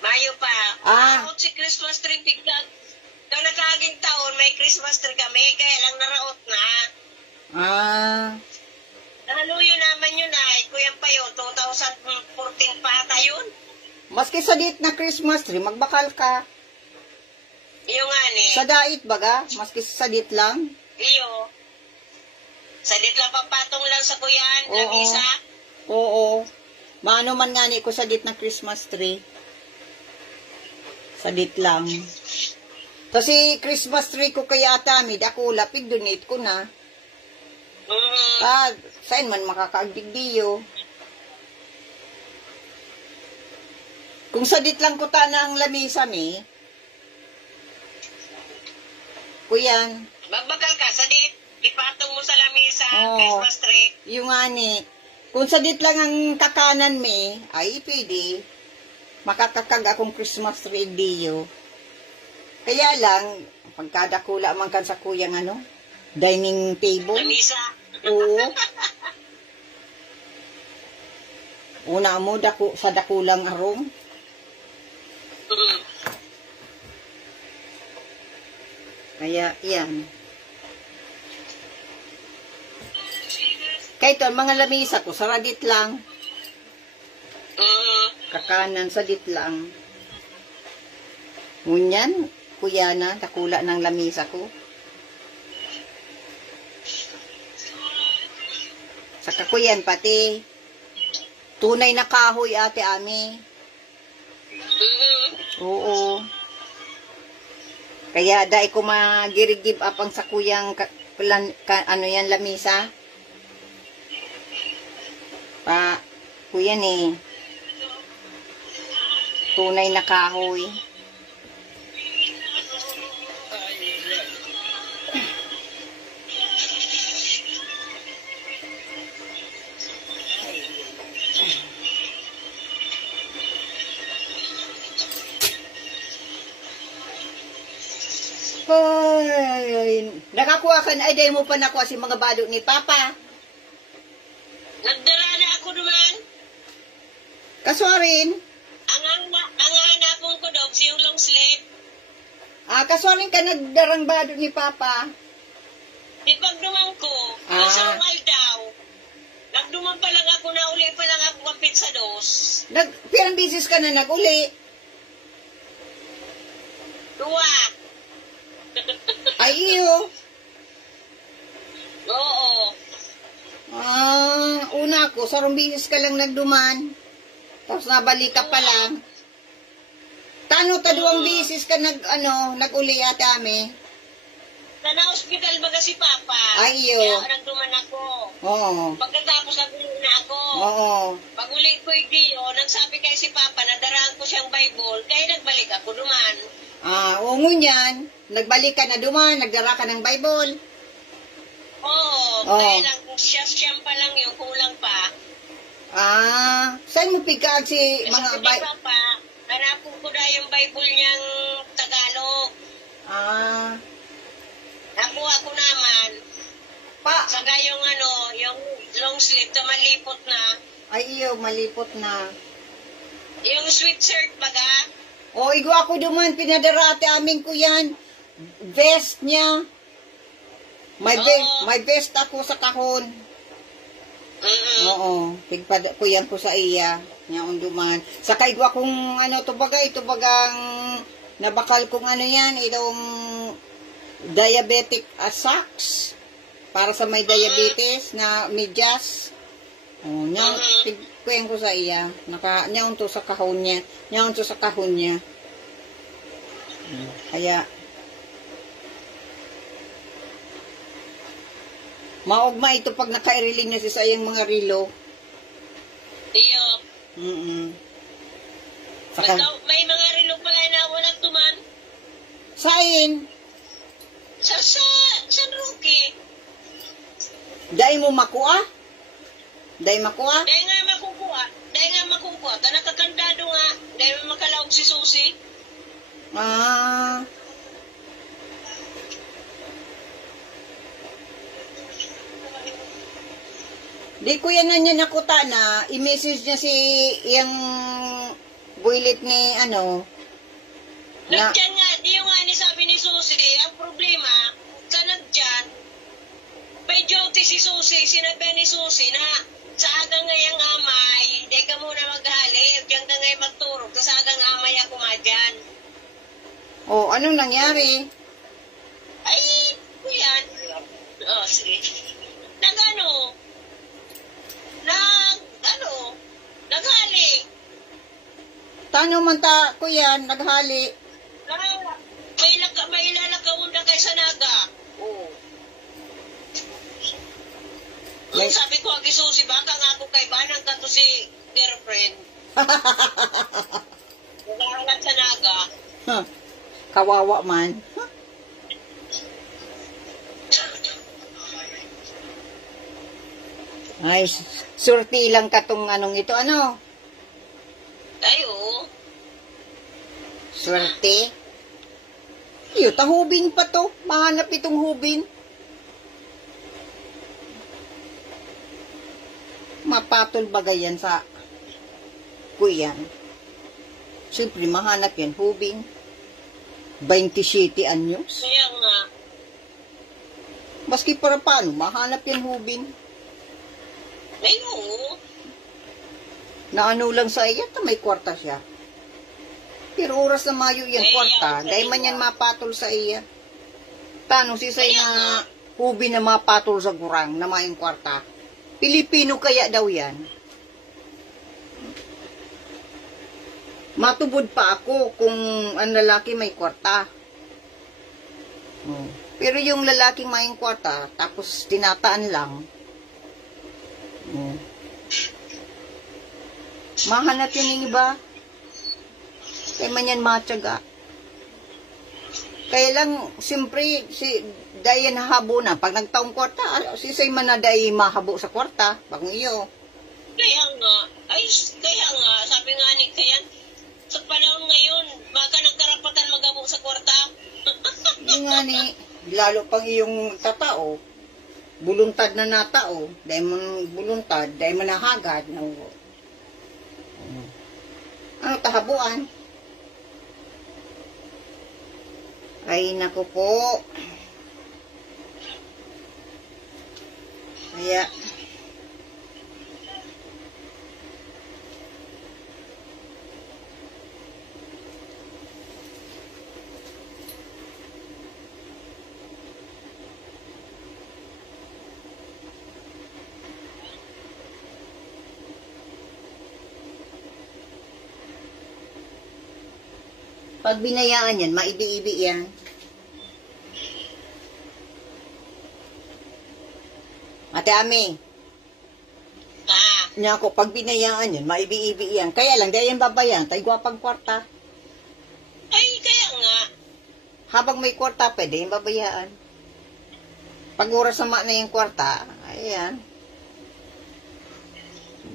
Mayo pa. Ah. Naraot si Christmas tree piglag. Kung nakaging taon, may Christmas tree kami, kaya lang naraot na. Ah. Nahaluyo naman yun ay, Kuya Payo, 2014 pa ata yun. Maski sa date na Christmas tree, magbakal ka. Iyo nga ni. Sa dait baga, maski sa date lang. Iyo. Sa ditla papatong lang sa kuyan, Oo. lamisa. Oo. Maano man nga ni ko sa date na Christmas tree. Sa date lang. Kasi Christmas tree ko kaya atamid, ako lapig donate ko na. Saan man makakaagdigdiyo. Kung sa date lang ko na ang lamisa mi, kuyan. Magbakal ka sa dit. Ipatong mo sa lamisa, Oo. Christmas tree. Yung ani, kung sa dit lang ang kakanan mi, ay pwede. Makakakag akong Christmas tree diyo. Kaya lang, pagkadakula man kan sa kuyang ano, dining table. Lamisa. Oo. Una mo sa dakulang arong. Mm. Kaya, yan. Kahit ang mga lamisa ko, saradit lang. Mm. Kakanan sa dit lang. Ngunyan, kuya na, dakula ng lamisa ko. Sa kakuyan pati, tunay na kahoy ate ami. Mm. Oo. Kaya dai ko mag-give up ang sakuyang ano yan, lamisa. Kuya ni, tunay na kahoy. Ay, nakakuha ka na, ay day mo pa nakuha si mga balo ni Papa. Nagdala na ako naman. Kaswarin. Ang hanapon ko daw, yung long sleeve. Kaswarin ka nagdarang balo ni Papa. Di pagduman ko, sa ungal daw. Nagduman pa lang ako, nauli pa lang ako kapit sa dos. Pirang bisis ka na nag-uli. Dua. Ay, iyo. Oo. Una ko, sarong bisis ka lang nagduman. Tapos nabalik ka pa lang. Tano ta 2 bisis ka nag-uli ata ame. Sa na-hospital baga si Papa. Ay, iyo. Kaya nagduman ako. Oo. Pagkatapos nag-uli na ako. Oo. Pag-uli ko yung Dio, nagsabi kay si Papa, nadaraan ko siyang Bible, kaya nagbalik ako duman. Ungon yan. Nagbalik ka na duman, nagdara ka ng Bible. Oo, Oo. kaya lang, siyam pa lang yung kulang pa. Saan mo pigkaag si mga Sabi ni Papa, hanapin ko na yung Bible niyang Tagalog. Nakuha ko naman. Saka yung yung long sleeve, malipot na. Ay iyo, malipot na. Yung sweatshirt baga. O, igwa ako duman, pinadarate amin ko yan. Vest niya. May vest ako sa kahon. Oo, pigpad ko yan ko sa iya. Nya unduman. Saka igwa kong ano, tubagang nabakal kong ano yan, itong diabetic socks. Para sa may diabetes na medyas. O, nya, pigkuyan ko sa iya. Nya unto sa kahon niya. Nya unto sa kahon niya. Kaya, maugma ito pag naka-iriling na sa sayang mga rilo. Diyo. Saka, May mga rilo pala na walang tuman. sain, Sa Rookie. dahil mo makuha? Dahil makuha? Dahil nga makukuha. Ka nakakandado nga. Dahil makalawag si Susi. Ah, di ko yan na niya nakuta na, i-message niya si yung builit ni ano, na, Nagdyan nga, di yung nga ni sabi ni Susi, ang problema, sa nagdyan, may duty si Susi, sinabi ni Susi na sa agang ngayang amay, di ka muna maghalip, diyan ka ngayon magturog, sa agang amay ako nga dyan. oh, anong nangyari? Ay, kuyan. Oh, sige. Naghali. Tano man ta ko yan, naghali. May ilalakawon na kay sa naga. Oo. May- Sabi ko, Agisusi, baka nga ako kay Banang ka to si girlfriend. Nagahangat sa naga. Huh, kawawa man. Huh. Ay, surti lang katong anong ito, ano? Tayo. Swerte. Iyo, tahubin pa to. Mahanap itong hubin. Mapatol bagay yan sa kuyan. Siyempre, mahanap yan, hubin. 27 anyos. Kaya nga. Maski para paano, mahanap yan hubin. Tayo. Na ano lang sa iya, may kwarta siya. Pero oras na mayo yan kwarta, dahil man yan mapatol sa iya. Tanong si say na hubi na mapatol sa gurang na mayong kwarta. Pilipino kaya daw yan. Matubod pa ako kung ang lalaki may kwarta. Pero yung lalaking mayong kwarta, tapos tinataan lang. Mahanap yun yung iba. Kaya man yan matyaga. Kaya lang, siyempre, si Dayan habo na. Pag nagtaong kwarta, si Say man na Dayan mahabo sa kwarta. Bagong iyo. Kaya nga. Kaya nga. Sabi nga ni Kayan, sa panahon ngayon, baka nagkarapatan magabo sa kwarta. Yung nga ni, lalo pag iyong tatao, buluntad na natao, dahil mo buluntad, dahil mo nahagad, ano tahabuan? Ay, naku po. Kaya, pag binayaan yan, maibi-ibi yan. Ate Ami, niya ako, pag binayaan yan, maibi-ibi yan. Kaya lang, dahil yan babayan, tayo gwapang kwarta. Ay, kaya nga. Habang may kwarta, pwede yung babayaan. Pag oras sama na yung kwarta, ayan.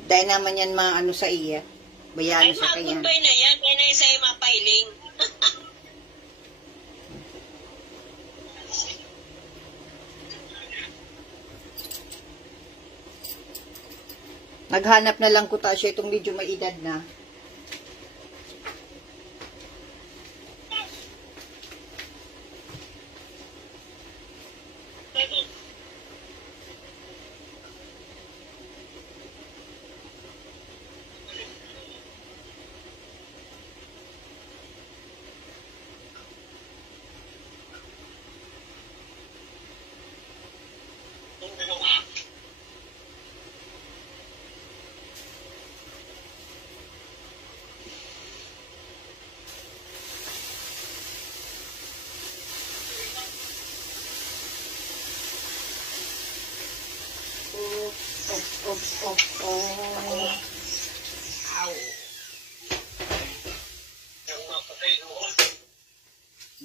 Dahil naman yan maano sa iya. Bayaan Ay, sa kanya. mag-goodbye na yan. Kaya na yung sa'yo mapailing. Naghanap na lang ko ta siya itong medyo may edad na.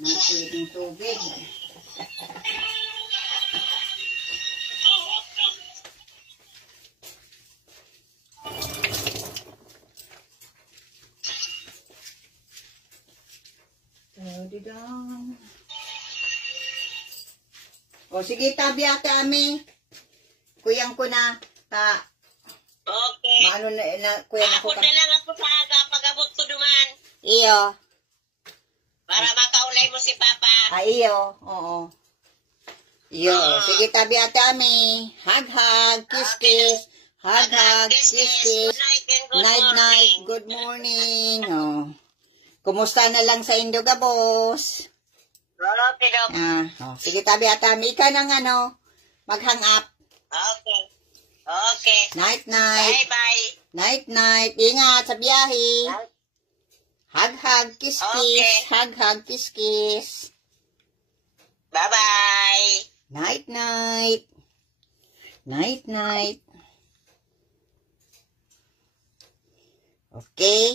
Natin tubig. Didang. O sige, tabi ate ami. Kuyang ko na. Okay. Maano na kuya na ko. Ako na lang ako sa aga pag-abot ko duman. Iyo. Para makaulay mo si Papa. Iyo. Oo. Iyo. Sige, tabi ate ami. Hug. Kiss. Hug. Kiss. Good night and good Night. morning. Good morning. Oh. Kumusta na lang sa Indogabos? Okay, Dok. Sige, tabi ate ami. Ika ng mag-hang up. Okay. Okay. Night. Bye-bye. Night. Ingat sa biyahe. Hug. Kiss. Okay. Hug. Kiss. Bye-bye. Night. Okay.